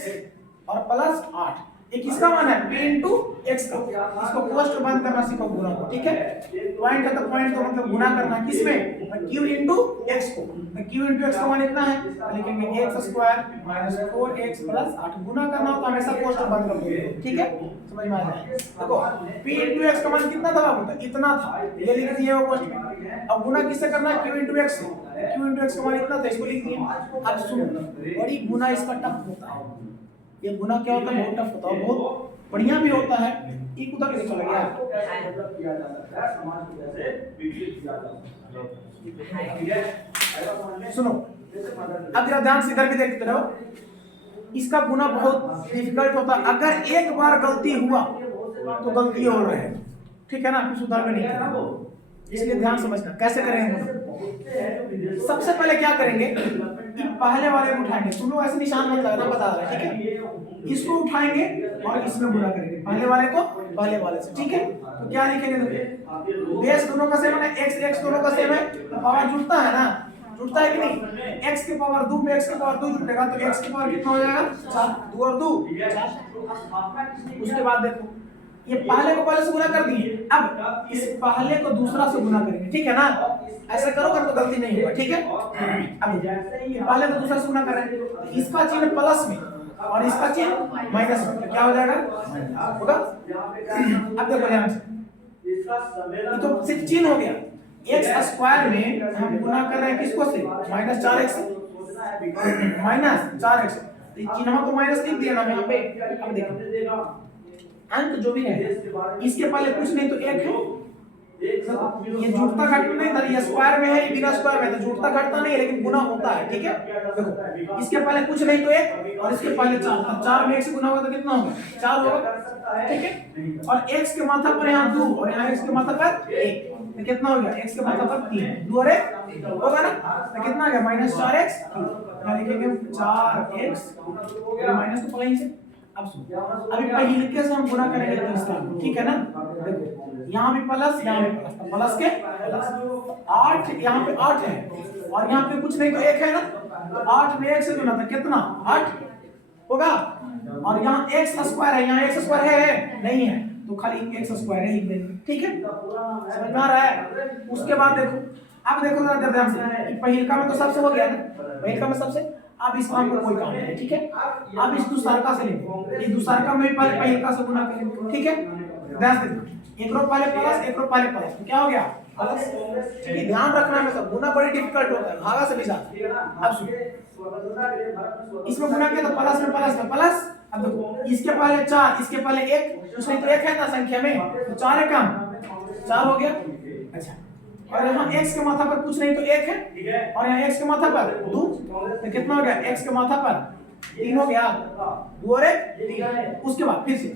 और प्लस 8, ये किसका मान है, p into x का, इसको पोस्ट बंद करना सीखो गुना को, ठीक है, पॉइंट है तो पॉइंट को मतलब गुना करना किसमें, q into x को, q into x का मान इतना है, लिखेंगे x square minus 4x plus 8, गुना करना हो तो हमेशा पोस्ट बंद कर दो, ठीक है, समझ में आ जाए। देखो p into x का मान कितना था बाबू, इतना था, ये लिख दिए वो पोस्ट में, अब गुना किससे करना है, q into x, q into x का मान इतना था, इसको लिख दिए। अब सुनो, बड़ी गुना इसका टफ होता है, ये गुना क्या होता है, बहुत टफ होता है, बहुत बढ़िया भी होता है, एक उधर कैसे चला गया, सुनो अब जरा ध्यान से इधर भी देखते रहो, इसका गुना बहुत डिफिकल्ट होता है, अगर एक बार गलती हुआ तो गलती हो रहे हैं, ठीक है ना, फिर सुधार में नहीं करेंगे, इसलिए ध्यान समझना कैसे करेंगे। सबसे पहले क्या करेंगे कि पहले वाले को उठाएंगे, तुम लोग ऐसे निशान मत लगाना, बता रहा है, ठीक है, इसको उठाएंगे और इसमें गुणा करेंगे, पहले वाले को पहले वाले से, ठीक है। तो क्या लिखेंगे, देखो बेस दोनों का सेम है, x x दोनों का सेम है, तो पावर जुड़ता है ना, जुड़ता है कि नहीं, x की पावर 2 पे x की पावर 2 जुड़ेगा, तो x की पावर कितना हो जाएगा 4, 2 और 2 4। उसके बाद देखो ये पहले को पहले से गुना कर दिए, अब इस पहले को दूसरा से गुना करेंगे, ठीक है ना, ऐसे करोगे तो गलती नहीं होगा, ठीक है। अब ये पहले को दूसरा से गुना कर रहे हैं, तो इसका चिन्ह प्लस में और इसका चिन्ह माइनस में, तो क्या हो जाएगा होगा। अब देखो ध्यान से, ये तो सिर्फ चिन्ह हो गया, x स्क्वायर में हम गुना कर रहे हैं किसको से, -4x माइनस 4x, चिन्ह को माइनस लिख दिया ना यहाँ पे। अब देखो अंक जो भी है इसके पहले कुछ नहीं तो एक है, ये जुड़ता घटता नहीं था, ये स्क्वायर में है, ये बिना स्क्वायर में, तो जुड़ता घटता नहीं है लेकिन गुना होता है, ठीक है। देखो इसके पहले कुछ नहीं तो एक और इसके पहले 4, अब 4 में 1 से गुना होगा तो कितना होगा 4 होगा, ठीक है। और x के माथा पर यहाँ 2 और यहाँ x के माथा पर 1, तो कितना हो गया, x के माथा पर 3, 2 और 1 होगा ना, तो कितना आ गया -4x, यहाँ लिखेंगे 4x माइनस तो पहले ही से। अब सुनो, अभी पहले से हम गुना करेंगे तीसरा, ठीक है ना, देखो यहाँ भी प्लस यहाँ भी प्लस, प्लस के प्लस 8, यहाँ पे 8 है और यहाँ पे कुछ नहीं तो 1 है ना, तो 8 में 1 से गुना था कितना 8 होगा, और यहाँ x स्क्वायर है, यहाँ x स्क्वायर है नहीं है, तो खाली x स्क्वायर है लिख देंगे, ठीक है, समझ में आ रहा है। उसके बाद देखो, अब देखो जरा ध्यान से, पहिलका में तो सबसे हो गया ना, पहिलका में सबसे, अब इस काम में कोई काम नहीं, ठीक है। अब इस दूसरका से लेंगे, इस दूसरका में पहले पहिलका से गुना करेंगे, ठीक है, ध्यान से देखो, एक रो पहले प्लस एक रो पहले प्लस, तो क्या हो गया प्लस, ठीक है, ध्यान रखना है, सब गुना बड़ी डिफिकल्ट होता है, भागा से भी ज्यादा। अब सुनो, इसमें गुना किया तो प्लस में प्लस, अब देखो इसके पहले 4 इसके पहले 1, कुछ नहीं तो 1 है ना संख्या में, तो 4 है कम 4 हो गया, अच्छा, और यहाँ x के माथा पर कुछ नहीं तो 1 है और यहाँ x के माथा पर 2, तो कितना हो गया x के माथा पर 3 हो गया, 2 और 1 3। उसके बाद फिर से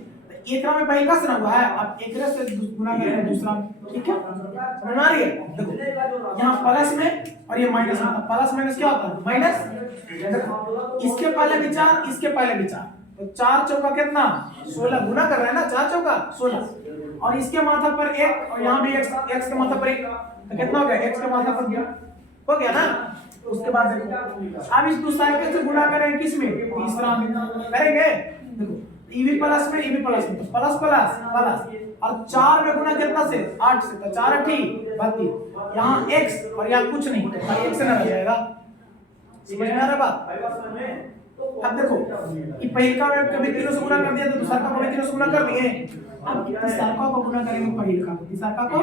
एक में पहिलका से ना हुआ है, अब एक से गुना करेंगे दूसरा में, ठीक है, समझ में आ रही है। देखो यहाँ प्लस में और ये माइनस में, प्लस माइनस क्या होता है माइनस, देखो इसके पहले भी 4 इसके पहले भी 4, तो 4 चौका कितना 16, गुना कर रहे हैं ना, 4 चौका 16, और इसके माथा पर 1 और यहाँ भी x के माथा पर 1, तो कितना हो गया x के माथा पर हो गया ना। उसके बाद देखो अब इस दूसरे से गुना करेंगे किसमें, तीसरा में करेंगे, देखो e भी प्लस में e भी प्लस में, तो प्लस प्लस प्लस, और 4 में गुना कितना से 8 से, तो 4 8 32, यहाँ x और यहाँ कुछ नहीं, तो खाली x से ना रह जाएगा, समझ में आ रहा बात। अब देखो ये पहिलका में कभी तीनों से गुना कर दिया तो दूसरा का कभी तीनों से गुना कर दिए, अब तीसरा को गुना करेंगे पहिलका को, तीसरा को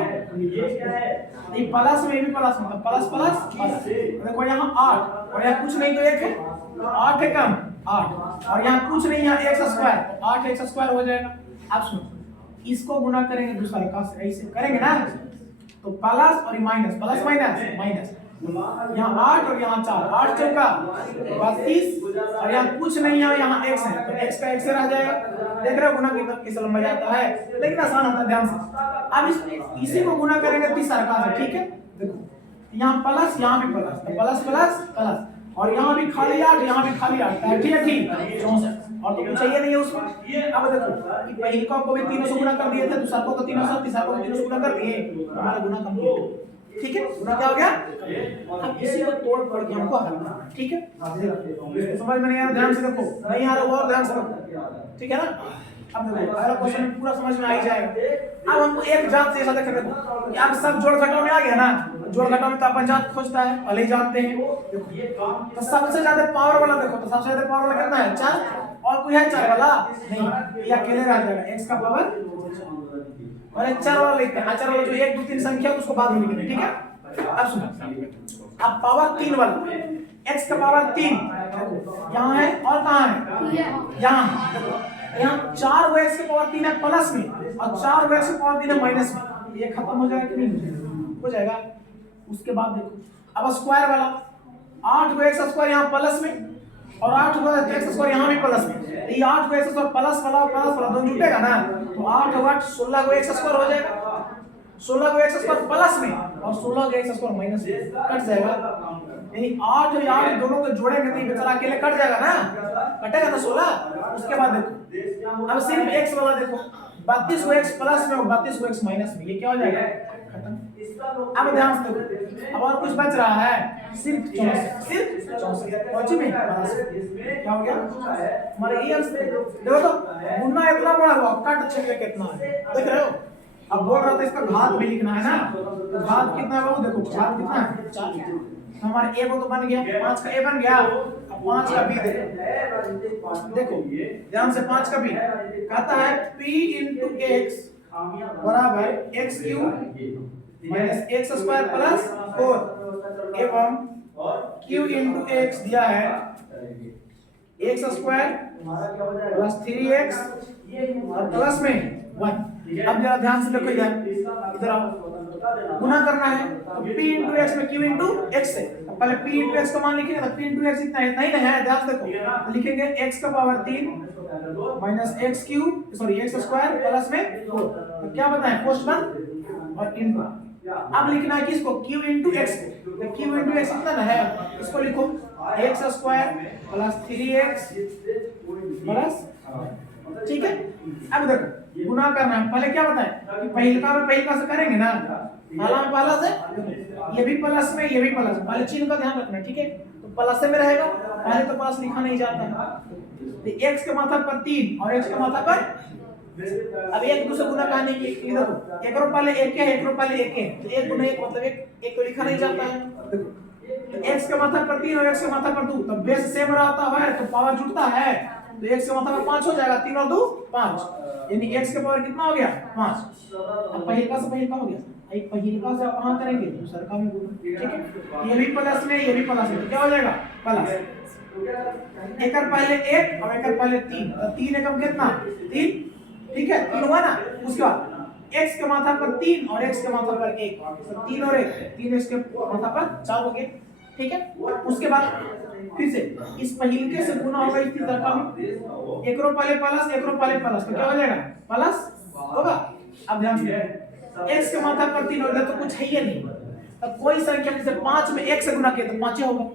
ये प्लस में भी प्लस में, प्लस प्लस प्लस, देखो यहाँ 8 और यहाँ कुछ नहीं तो 1 है, तो 8 है कम 8, और यहाँ कुछ नहीं यहाँ x स्क्वायर, तो 8x स्क्वायर हो जाएगा। अब सुनो इसको गुना करेंगे दूसरा का, ऐसे करेंगे ना, तो प्लस और माइनस प्लस माइनस माइनस, यहाँ 8 और यहाँ 4, 8 चौका 32, और यहाँ कुछ नहीं है यहाँ x है, तो x का x से रह जाएगा, देख रहे हो गुना कितना किस लंबा जाता है, लेकिन आसान होता है, ध्यान से। अब इसी को गुना करेंगे तीसरा का, ठीक है, देखो यहाँ प्लस यहाँ भी प्लस, तो प्लस प्लस प्लस, और यहाँ भी खाली 8 यहाँ भी खाली 8, ठीक है, ठीक 64, और तो कुछ चाहिए नहीं है उसमें। अब देखो पहिलका को भी तीनों से गुना कर दिए थे, दूसरा को तीनों से, तीसरा को तीनों से गुना कर दिए, हमारा गुना कंप्लीट, ठीक है, गुना क्या हो गया। अब इसी को तोड़ फोड़ के हमको हल करना है, ठीक है, समझ में नहीं आ रहा ध्यान से देखो, नहीं आ रहा वो और ध्यान से देखो, ठीक है ना। अब देखो पहला क्वेश्चन पूरा समझ में आ ही जाएगा। अब हमको एक जात से ऐसा देख देखो कि अब सब जोड़ घटाव में आ गया ना, जोड़ घटाव में तो अपन जात खोजता है, पहले ही जानते हैं। देखो तो सबसे ज्यादा पावर वाला देखो, तो सबसे ज्यादा पावर वाला कितना है 4, और कोई है 4 वाला नहीं, ये अकेले रह जाएगा, x का पावर और 4 वाला लिखते हैं, 4 वाला जो 1 2 3 संख्या उसको बाद में लिखेंगे, ठीक है। अब सुनो अब पावर 3 वाला, x का पावर 3 यहाँ है और कहाँ है यहाँ 4 वो x के पावर 3 है प्लस में, और 4 वो x के पावर 3 है माइनस में, ये खत्म हो जाएगा कि नहीं हो जाएगा। उसके बाद देखो अब स्क्वायर वाला, 8 वो x स्क्वायर यहाँ प्लस में और 8 वो x स्क्वायर यहाँ भी प्लस में, ये 8 को एक्स स्क्वायर प्लस वाला दोनों जुटेगा ना, तो 8 और 8 16 को एक्स स्क्वायर हो जाएगा, 16 को एक्स स्क्वायर प्लस में और 16 को एक्स स्क्वायर माइनस में कट जाएगा, यानी 8 और 8 दोनों को जोड़ेंगे तो ये बेचारा अकेले कट जाएगा ना, कटेगा ना 16। उसके बाद देखो अब सिर्फ x वाला देखो, 32 को x प्लस में और 32 को x माइनस में, ये क्या हो जाएगा खत्म। अब ध्यान से देखो अब और कुछ बच रहा है, सिर्फ 64 पहुंची में क्या हो गया हमारे ये देखो तो गुना इतना बड़ा हुआ, कट छेके कितना है देख रहे हो। अब बोल रहा था इसका घात भी लिखना है ना, तो घात कितना है वो देखो, घात कितना है 4, हमारे a वो तो बन गया, 5 का a बन गया, अब 5 का b देखो ध्यान से, 5 का b कहता है p into x बराबर x cube minus x square plus 4 एवं q into x दिया है x स्क्वायर प्लस 3x और प्लस में 1। अब जरा ध्यान से देखो इधर आओ, गुना करना है तो p into x में q into x है, पहले p into x का मान लिखेंगे तो p into x इतना है, नहीं है ध्यान से देखो, तो लिखेंगे x का power 3 minus x cube sorry x square plus में 4, तो क्या बताएं पोस्टमैन और इनटू। अब लिखना है किसको q into x को, तो q into x कितना है, इसको लिखो x square plus 3x plus, ठीक है। अब देखो गुना करना है, पहले क्या बताएं कि पहिलका में पहिलका से करेंगे ना, पहला में पहला से, ये भी प्लस में ये भी प्लस, पहले चिन्ह का ध्यान रखना ठीक है, तो प्लस में रहेगा, पहले तो प्लस लिखा नहीं जाता है, तो x के माथा पर 3 और x के माथा पर, अब एक दूसरे गुना कहां नहीं, देखो एक रो पहले एक है, एक रो पहले एक है, तो एक गुना एक मतलब एक तो लिखा नहीं जाता है, देखो तो x के माथा पर 3 और x के माथा पर 2, तो बेस सेम रहता है तो पावर जुड़ता है, तो x के माथा पर 5 हो जाएगा, 3 और 2 5, यानी x के पावर कितना हो गया 5। अब पहिलका से पहिलका हो गया, एक पहिलका से आप कहां करेंगे दूसरा का में गुना, ठीक है, ये भी प्लस में ये भी प्लस में, तो क्या हो जाएगा प्लस, एक और पहले 1 और एक और पहले 3, तो 3 एकम कितना 3, ठीक है 3 हुआ ना। उसके बाद x के माथा पर 3 और x के माथा पर 1, तो 3 और 1 3 x के माथा पर 4 हो गए, ठीक है। उसके बाद फिर से इस पहिलके से गुना होगा इस तरह में, एक रो पहले प्लस एक रो पहले प्लस, तो क्या हो जाएगा प्लस होगा। अब ध्यान से x के माथा पर 3 होगा तो कुछ है ही नहीं, तो कोई संख्या जैसे 5 में 1 से गुना किया तो 5 होगा,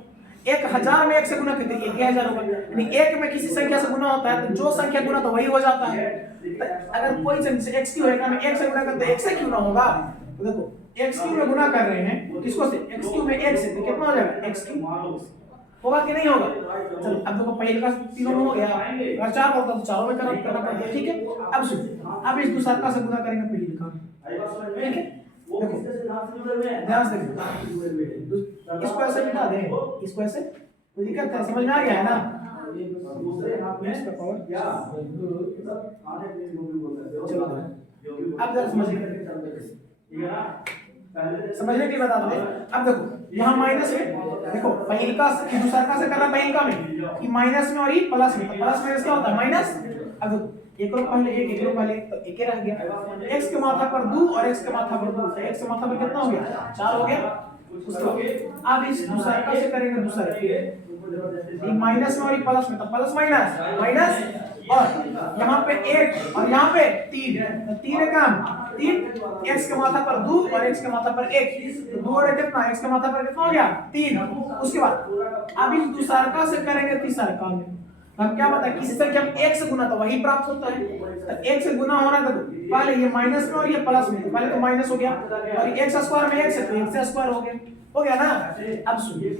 1000 में 1 से गुना किया तो 1000 होगा, यानी 1 में किसी संख्या से गुना होता है तो जो संख्या गुना तो वही हो जाता है। अगर कोई संख्या x क्यू है में 1 से गुना करते तो 1 से क्यों ना होगा, तो देखो x क्यू में गुना कर रहे हैं किसको से, x क्यू में 1 से, तो कितना हो जाएगा x क्यू होगा कि नहीं होगा। चलो अब देखो पहले का तीनों में हो गया, अगर 4 होता तो चारों में करना पड़ता है, ठीक है। अब सुन, अब इस दूसरा का से गुना करेंगे पहले का, ठीक है। देखो ध्यान से इसको ऐसे मिटा दें, इसको ऐसे, कोई दिक्कत है, समझ में आ गया है ना। चलो अब जरा समझने की बता दो। अब देखो यहाँ माइनस में, देखो पहिलका से दूसरा का से करना, पहिलका में कि माइनस में और ये प्लस में, तो प्लस माइनस क्या होता है माइनस। अब देखो एक रो पहले एक रो पहले तो एक ही रह गया, x के माथा पर 2 और x के माथा पर 2, तो x के माथा पर कितना हो गया 4 हो गया। उसके बाद अब इस दूसरा का से करेंगे दूसरा, ये माइनस में और ये प्लस में, तो प्लस माइनस माइनस, और यहाँ पे 1 और यहाँ पे 3, तो 3 काम 3, x के माथा पर 2 और x के माथा पर 1, तो 2 और कितना x के माथा पर कितना हो गया 3। उसके बाद अब इस दूसरा का से करेंगे तीसरा का में, हम क्या बताएं किसी संख्या में 1 से गुना तो वही प्राप्त होता है, तो 1 से गुना हो रहा है, देखो पहले ये माइनस में और ये प्लस में, पहले तो माइनस हो गया और ये x स्क्वायर में 1 से, तो x स्क्वायर हो गया ना। अब सुनिए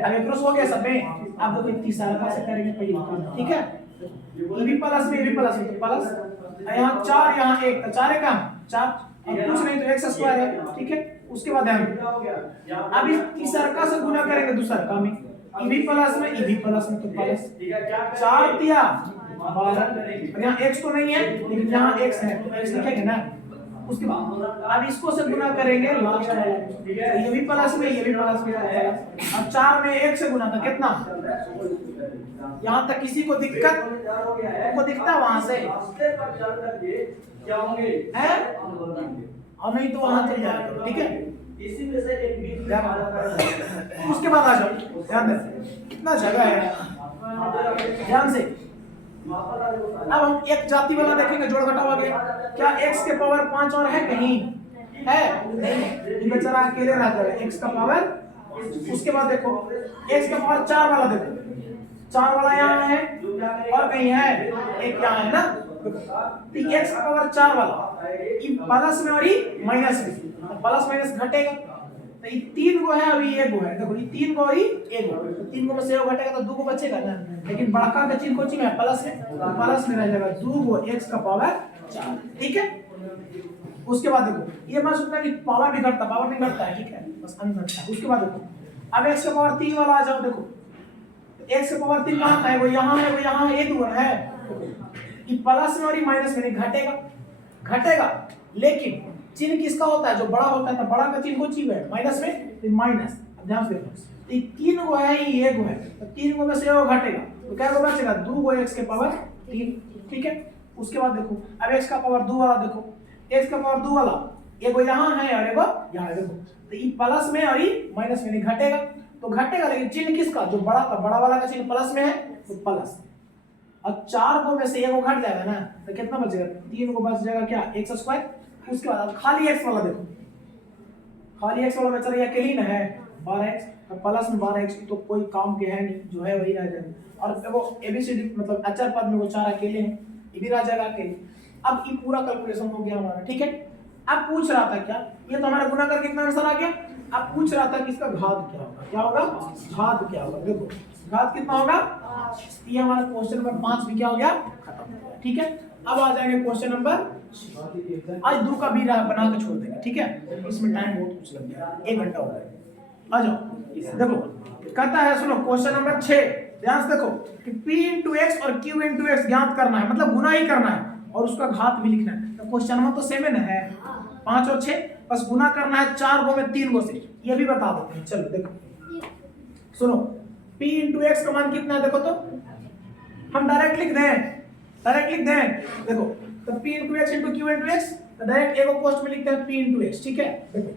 अब एक क्रॉस हो गया सब में, अब देखो तीसरा का से करेंगे पहले, ठीक है, ये भी प्लस में ये भी प्लस में, तो प्लस यहाँ 4 यहाँ 1, तो 4 का 4, कुछ नहीं तो x स्क्वायर है, ठीक है। उसके बाद हम अब इस तीसरा का से गुना करेंगे दूसरा का में, ये भी प्लस में ये भी प्लस में, तो प्लस 4 दिया 12, यहाँ x तो नहीं है लेकिन यहाँ x है तो x लिखेंगे ना। उसके बाद अब इसको से गुना करेंगे लास्ट वाला, ये भी प्लस में ये भी प्लस में, अब 4 में 1 से गुना था कितना, यहाँ तक किसी को दिक्कत को दिखता वहां से है, और नहीं तो वहां चले जाएगा, ठीक है। इसी में से एक उसके बाद आ जाओ, ध्यान दे कितना जगह है, ध्यान से अब हम एक जाति वाला देखेंगे, जोड़ घटाव वगैरह। क्या x के पावर 5 और है कहीं? है नहीं, ये बेचारा अकेले रह जाएगा x का पावर। उसके बाद देखो x का पावर 4 वाला, देखो 4 वाला यहाँ है और कहीं है, एक यहाँ है ना। तो x का पावर 4 वाला ये प्लस में और ये माइनस में, तो प्लस माइनस घटेगा। तो ये 3 गो है, अभी 1 गो है। देखो ये 3 गो और ये 1 गो, तो 3 गो में से 1 घटेगा तो 2 गो बचेगा ना। लेकिन बड़का का चिन्ह कोची में प्लस में, तो प्लस में रह जाएगा 2 गो x का पावर 4। ठीक है। उसके बाद देखो ये मैं सोचता कि पावर भी घटता, पावर नहीं घटता है, ठीक है, बस अंक घटता है। उसके बाद देखो अब x का पावर 3 वाला आ जाओ। देखो x का पावर 3 कहाँ है? वो यहाँ है, वो यहाँ है, 1 है। ये प्लस में और ये माइनस में नहीं घटेगा, घटेगा। लेकिन चिन्ह किसका होता है? जो बड़ा होता है ना, बड़ा का चिन्ह कौन सी है? माइनस में, तो माइनस। अब ध्यान से देखो, ये 3 गो है, ये 1 गो है, तो 3 गो में से 1 घटेगा, तो क्या गो बचेगा? 2 गो x के पावर 3। ठीक है। उसके बाद देखो अब x का पावर 2 वाला, देखो x का पावर 2 वाला, एक गो यहाँ है और एक गो यहाँ है। देखो तो ये प्लस में और ये माइनस में नहीं घटेगा, तो घटेगा। लेकिन चिन्ह किसका? जो बड़ा था, बड़ा वाला का चिन्ह प्लस में है, तो प्लस। अब 4 गो में से 1 गो घट जाएगा ना, तो कितना बचेगा? 3 गो बच जाएगा, क्या? x square. उसके बाद खाली x वाला देखो, खाली x वाला बेचारा ये अकेली ना है, 12x, तो प्लस में 12x तो कोई काम के है नहीं, जो है वही रह जाएगा। और वो एबीसीडी मतलब अचर पद में वो 4 अकेले हैं, ये भी रह जाएगा अकेले। अब ये पूरा कैलकुलेशन हो गया हमारा। ठीक है। अब पूछ रहा था क्या, ये तो हमारा गुना करके कितना आंसर आ गया। अब पूछ रहा था कि इसका घात क्या होगा, क्या होगा? घात क्या होगा। देखो घात कितना होगा, ये हमारा क्वेश्चन नंबर 5 भी क्या हो गया, खत्म हो गया। ठीक है। अब आ जाएंगे क्वेश्चन नंबर, आज 2 का भी बना के छोड़ देंगे। ठीक है, इसमें टाइम बहुत कुछ लग गया, 1 घंटा हो गया। आ जाओ। देखो कहता है, सुनो क्वेश्चन नंबर 6, ध्यान से देखो कि p इंटू एक्स और q इंटू एक्स ज्ञात करना है, मतलब गुना ही करना है और उसका घात भी लिखना है। तो क्वेश्चन नंबर तो सेम है, 5 और 6, बस गुना करना है 4 गो में 3 गो से, ये भी बता देते हैं। चलो देखो सुनो, p इंटू एक्स का मान कितना है? देखो तो हम डायरेक्ट लिख दें, डायरेक्ट लिख दें। देखो तो p into x into Q into x, तो डायरेक्ट एक पोस्ट में लिखते हैं p इंटू एक्स। ठीक है। देखो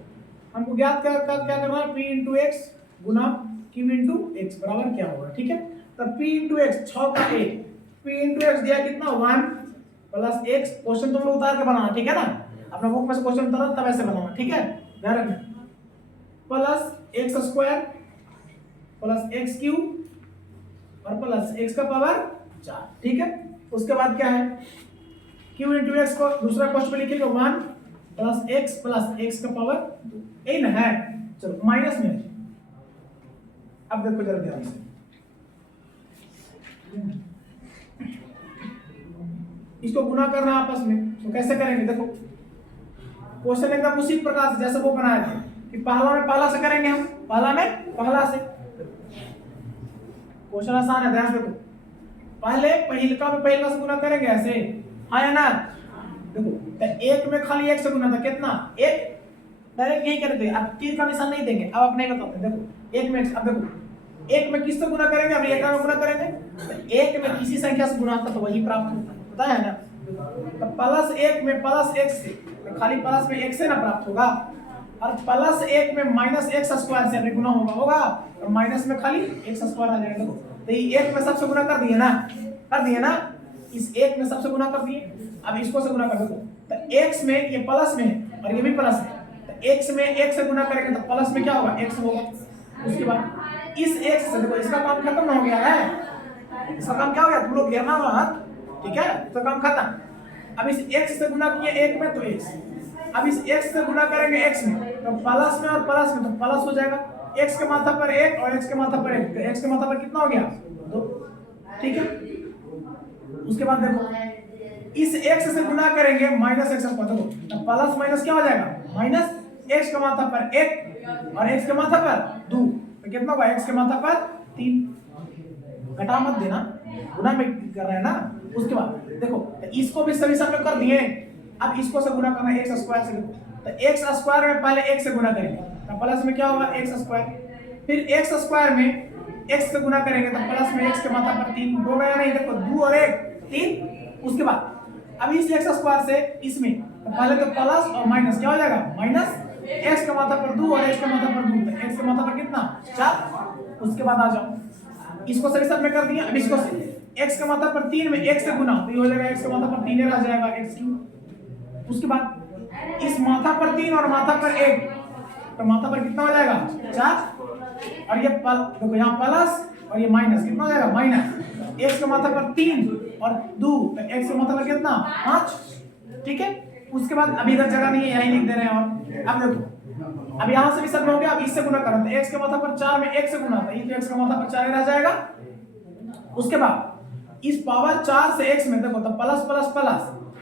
हमको ज्ञात क्या करना है, p इंटू एक्स गुना q इंटू एक्स बराबर क्या होगा। ठीक है। तो p इंटू एक्स 6 का 1, p इंटू एक्स दिया कितना 1 प्लस x। क्वेश्चन तुम लोग उतार के बनाना, ठीक है ना, अपना बुक में से क्वेश्चन उतारना तब ऐसे बनाना। ठीक है, ध्यान रखना। Plus x square plus x cube और प्लस एक्स का पावर 4। ठीक है। उसके बाद क्या है, q इंटू एक्स को दूसरा क्वेश्चन में लिखेंगे 1 प्लस एक्स का पावर 2, यही ना है। चलो माइनस में, अब देखो जरा ध्यान से, इसको गुना करना आपस में, तो कैसे करेंगे? देखो क्वेश्चन एकदम उसी प्रकार से जैसे वो बनाए थे कि पहला में पहला से करेंगे हम, पहला में पहला से। क्वेश्चन आसान है, ध्यान से देखो। पहले पहिलका में पहिलका से गुना करेंगे ऐसे, हाँ या ना। देखो तो एक में खाली एक से गुना था, कितना? एक। डायरेक्ट यही करते हैं, अब तीर का निशान नहीं देंगे, अब आप नहीं बताते। देखो एक में, अब देखो एक में किससे गुना करेंगे? अब एक में गुना करेंगे, तो एक में किसी संख्या से गुना होता तो वही प्राप्त होता, पता है ना। तो प्लस एक में प्लस एक्स से, तो खाली प्लस में एक से ना प्राप्त होगा, और प्लस एक में माइनस एक्स स्क्वायर से गुना होगा, और माइनस में खाली एक्स स्क्वायर आ जाएगा। देखो तो ये एक में सबसे गुना कर दिए ना, कर दिए ना, इस एक में सबसे गुना कर दिए। अब इसको से गुना कर दो, तो x में ये प्लस में है और ये भी प्लस है, तो x में x से गुना करेंगे तो प्लस में क्या होगा? x होगा। उसके बाद इस x से, देखो इसका काम खत्म हो गया है, इसका काम क्या हो गया? तुम लोग घेरना हो हाथ, ठीक है, तो काम खत्म। अब इस x से गुना किए एक में, तो x। अब इस x से गुना करेंगे x में, तो प्लस में और प्लस में, तो प्लस हो जाएगा। x के माथा पर 1 और x के माथा पर 1, तो x के माथा पर कितना हो गया? 2। ठीक है। उसके बाद देखो इस x से गुना करेंगे माइनस एक्स को, देखो तो प्लस माइनस क्या हो जाएगा? माइनस x का माथा पर 1 और x के माथा पर 2, तो कितना होगा? x के माथा पर 3। घटा मत देना, गुना में कर रहे हैं ना। उसके बाद देखो तो इसको भी सभी सब कर दिए, अब इसको से गुना करना है x स्क्वायर से, तो x स्क्वायर में पहले x से गुना करेंगे, तो प्लस में क्या होगा? x square. फिर x स्क्वायर में x से गुना करेंगे, तो प्लस में x के माथा पर 3 हो गया नहीं, देखो 2 और 1 3। उसके बाद अब इस x स्क्वायर से इसमें, तो पहले तो प्लस और माइनस क्या हो जाएगा? माइनस x के माथा पर 2 और x के माथा पर 2, तो x के माथा पर कितना? 4। उसके बाद आ जाओ, इसको सभी सब में कर दिया। अब इसको से x का मात्रा पर 3 में x से गुना, तो ये हो जाएगा x का मात्रा पर 3 रह जाएगा x3। उसके बाद इस मात्रा पर 3 और मात्रा पर 1, तो मात्रा पर कितना हो जाएगा 4, और ये देखो यहाँ प्लस और ये माइनस, कितना हो जाएगा माइनस। x का मात्रा पर 3 और 2, तो x का मात्रा पर कितना 5, ठीक है। उसके बाद अभी इधर जगह नहीं है, यहीं लिख दे रहे हैं। और अब देखो, अब यहाँ से भी सब हो गया, अब इससे गुना करो, तो x का मात्रा पर 4 में 1 से गुना, तो ये तो x का मात्रा पर 4 रह जाएगा। उसके बाद इस पावर 4 से x में देखो, तो प्लस प्लस प्लस,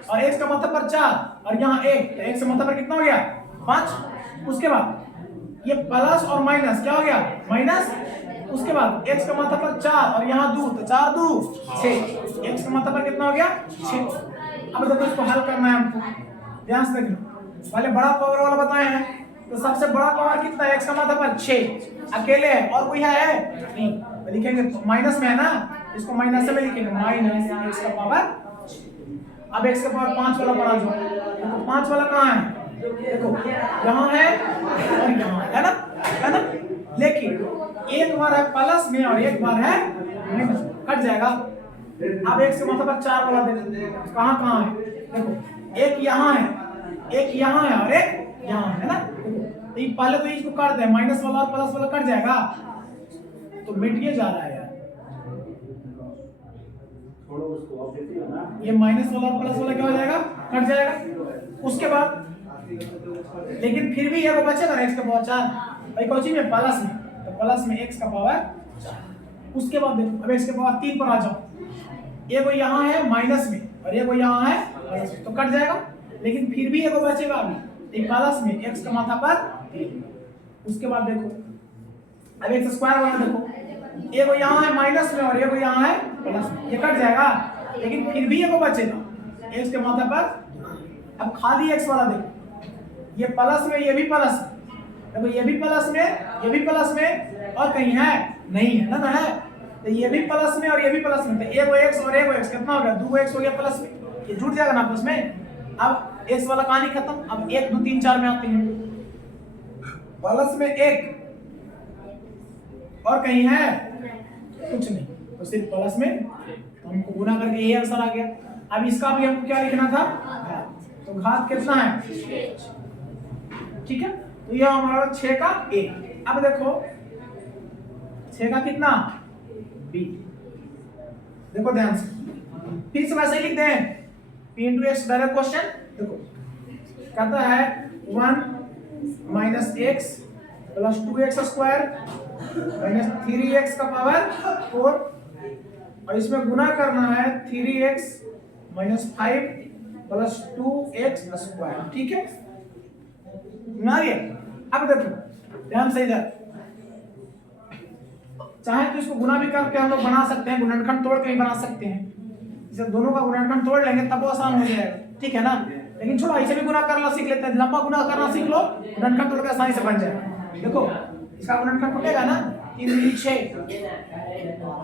और x का मात्रा पर 4 और यहाँ 1, तो x का मात्रा पर कितना हो गया 5। उसके बाद ये प्लस और माइनस क्या हो गया माइनस। उसके बाद x का मात्रा पर 4 और यहाँ 2, तो 4 2 6, x का मात्रा पर कितना हो गया 6। अब देखो इसको हल करना है हमको, ध्यान से देखना। पहले बड़ा पावर वाला बताए हैं, तो सबसे बड़ा पावर कितना है x का मात्रा पर 6, अकेले है, और कोई है नहीं, तो लिखेंगे माइनस में है ना, इसको माइनस में लिखेंगे, माइनस x का पावर। अब x का पावर 5 वाला बना दो, तो 5 वाला कहाँ है देखो, यहाँ है और यहाँ है ना, लेकिन एक बार है प्लस में और एक बार है माइनस, कट जाएगा। अब x का मात्रा पर 4 वाला दे, कहाँ कहाँ है देखो, एक यहाँ है, एक यहाँ है और एक यहाँ है ना, तो ये पहले तो इसको काट दे, माइनस वाला और प्लस वाला कट जाएगा, तो मिट ये जा रहा है यार, ये माइनस वाला और प्लस वाला क्या हो जाएगा कट जाएगा। उसके बाद लेकिन फिर भी ये वो बचेगा x का पावर 4, भाई कौची में प्लस में, तो प्लस में x का पावर 4। उसके बाद देखो, अब x के पावर 3 पर आ जाओ, ये वो यहाँ है माइनस में और ये वो यहाँ है प्लस में, तो कट जाएगा, लेकिन फिर भी ये वो बचेगा अभी प्लस में x का मात्रा पर 3। उसके बाद देखो, अब x स्क्वायर वाला देखो, ये वो यहाँ है माइनस में और ये वो यहाँ है प्लस में, ये कट जाएगा, लेकिन फिर भी ये वो बचेगा x के मात्रा पर। अब खाली x वाला देखो, ये प्लस में ये भी प्लस देखो, ये भी प्लस में ये भी प्लस में, और कहीं है नहीं है ना है, तो ये भी प्लस में और ये भी प्लस में, तो एक वो x और एक वो x कितना हो गया 2x हो गया प्लस में, ये जुड़ जाएगा ना आपस में। अब x वाला कहानी खत्म, अब 1 2 3 4 में आते हैं, प्लस में 1 और कहीं है कुछ नहीं, तो सिर्फ प्लस में, हमको गुना करके ये आंसर आ गया। अब इसका भी हमको क्या लिखना था, तो घात कितना है, ठीक है, तो यह हमारा 6 का a। अब देखो 6 का कितना b, देखो ध्यान से, फिर से वैसे लिख दें p into x direct question. देखो कहता है 1 minus x plus 2x square minus 3x का पावर 4, और इसमें गुना करना है 3x minus 5 plus 2x square, ठीक है ना। ये अब देखो ध्यान से, इधर चाहे तो इसको गुना भी करके हम लोग बना सकते हैं, गुणनखंड तोड़ के भी बना सकते हैं, इसे दोनों का गुणनखंड तोड़ लेंगे तब वो आसान हो जाएगा, ठीक है ना। लेकिन छोड़ो, ऐसे भी गुना करना सीख लेते हैं, लंबा गुना करना सीख लो, गुणनखंड तोड़ के आसानी से बन जाएगा। देखो इसका गुणनखंड टूटेगा ना, 3 दूनी 6,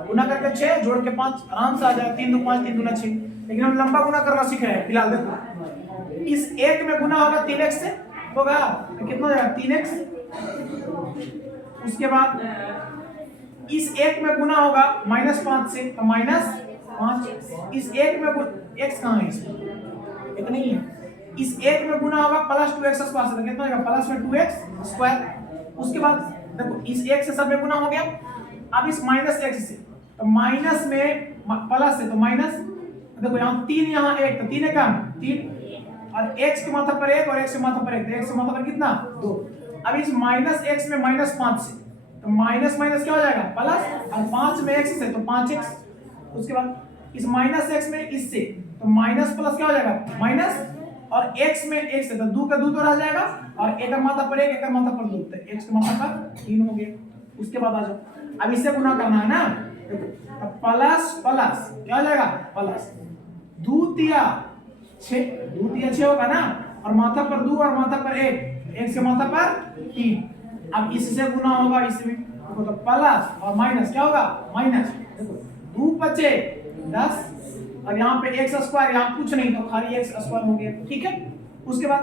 गुना करके 6 जोड़ के 5 आराम से आ जाएगा, 3 2 5 3 दूना 6। लेकिन हम लंबा गुना करना सीख रहे हैं फिलहाल। देखो इस 1 में गुना होगा 3x से, होगा तो कितना हो जाएगा 3x। उसके बाद इस 1 में गुना होगा -5 से, तो -5। इस 1 में x कहाँ है, इसमें एक नहीं है। इस 1 में गुना होगा प्लस 2x स्क्वायर से, तो कितना होगा प्लस में 2x स्क्वायर। उसके बाद देखो इस 1 से सब में गुना हो गया, अब इस -x से, तो माइनस में प्लस से तो माइनस, देखो यहाँ 3 यहाँ 1, तो 3 है कम 3, और x के मात्रा पर 1 और x के मात्रा पर 1, तो x के मात्रा पर कितना 2। अब इस -x में -5 से, तो माइनस माइनस क्या हो जाएगा प्लस, और 5 में x से तो 5x। उसके बाद इस -x में इससे, तो माइनस प्लस क्या हो जाएगा माइनस, और x में x से तो 2 का 2 तो रह जाएगा, और एक मात्रा पर 1 एक मात्रा पर 2, तो x के मात्रा पर 3 हो गया। उसके बाद आ जाओ, अब इससे गुना करना है ना, देखो प्लस प्लस क्या हो जाएगा प्लस 2 तिया 6 होगा ना, और मात्रा पर 2 और मात्रा पर 1, x के मात्रा पर 3। अब इससे गुना होगा इसमें, देखो तो प्लस और माइनस क्या होगा माइनस, देखो 2 बचे 10, और यहाँ पे x स्क्वायर, यहाँ कुछ नहीं तो खाली x स्क्वायर हो गया, ठीक है। उसके बाद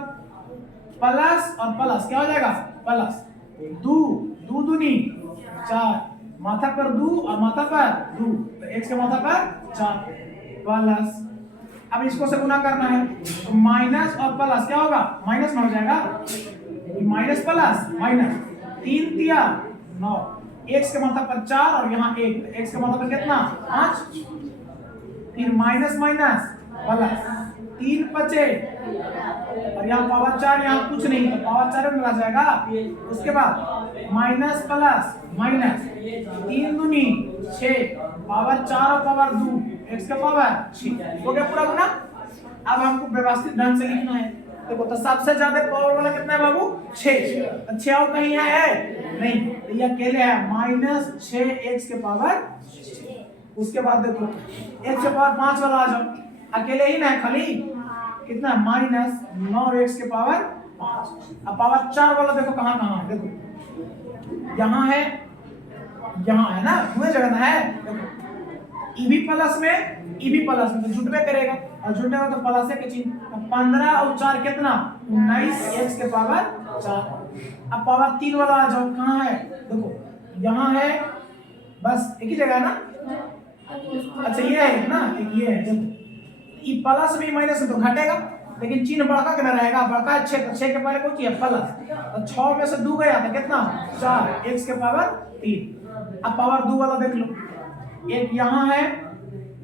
प्लस और प्लस क्या हो जाएगा प्लस 2 2 दूनी 4 माथा पर 2 और माथा पर 2, तो x के माथा पर 4 प्लस, अब इसको से गुना करना है तो माइनस और प्लस क्या होगा, माइनस में हो जाएगा, माइनस प्लस माइनस, 3 तिया 9, x के माथा पर 4 और यहाँ 1, x के माथा पर कितना 5, फिर माइनस माइनस प्लस, 3 बचे और यहाँ पावर 4, यहाँ कुछ नहीं तो पावर 4 में आ जाएगा। उसके बाद माइनस प्लस माइनस, 3 दूनी 6, पावर 4 और पावर 2, x का पावर 6 हो गया पूरा गुना। अब हमको व्यवस्थित ढंग से लिखना है। देखो तो सबसे ज्यादा पावर वाला कितना है बाबू, 6, 6 और कहीं है नहीं, तो ये अकेले है माइनस 6x के पावर 6। उसके बाद देखो x के पावर 5 वाला आ जाओ, अकेले ही ना है खाली, कितना माइनस 9x के पावर 5। अब पावर 4 वाला देखो कहाँ कहाँ है, देखो यहाँ है ना, दूसरी जगह ना है, देखो EB प्लस में तो जुटवे करेगा और जुटेगा तो प्लस के चिन्ह, 15 और 4 कितना 19x के पावर 4। अब पावर 3 वाला आ जाओ, कहाँ है, देखो यहाँ है, बस एक ही जगह है ना, अच्छा ये है ना, एक ये है, देखो ई प्लस में माइनस में तो घटेगा, लेकिन चिन्ह बड़का कितना रहेगा, बड़का 6 के पहले कौन है प्लस, तो 6 में से 2 गया तो कितना 4, x के पावर 3। अब पावर 2 वाला देख लो, एक यहाँ है,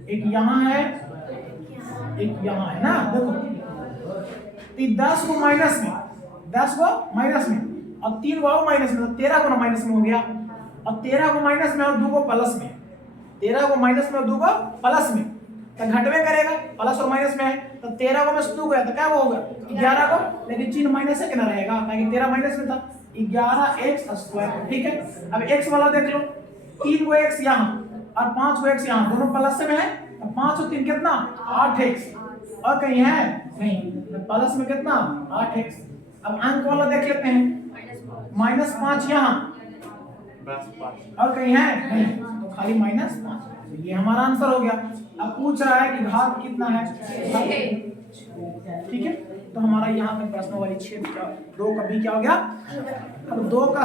एक यहाँ है, एक यहाँ है ना, देखो 10 को माइनस में, 10 को माइनस में और 3 को माइनस में, तो 13 को माइनस में हो गया, और 13 को माइनस में और 2 को प्लस में, 13 को माइनस में और 2 को प्लस में, तो घटवे करेगा, प्लस और माइनस में है, तो 13 को में से 2 गया तो क्या होगा 11 को, लेकिन चिन्ह माइनस से कितना रहेगा, ताकि 13 माइनस में था, 11x स्क्वायर। ठीक है, अब x वाला देख लो, 3 को x यहाँ और 5 को x यहाँ, दोनों प्लस से में है, तो 5 और 3 कितना 8x, और कहीं है नहीं, तो प्लस में कितना 8x। अब अंक वाला देख लेते हैं, -5 यहाँ और कहीं है नहीं, तो खाली -5, ये हमारा आंसर हो गया। अब पूछ रहा है कि घात कितना है, ठीक है, तो हमारा यहाँ पे प्रश्न वाली 6 2 का भी क्या हो गया, अब 2 का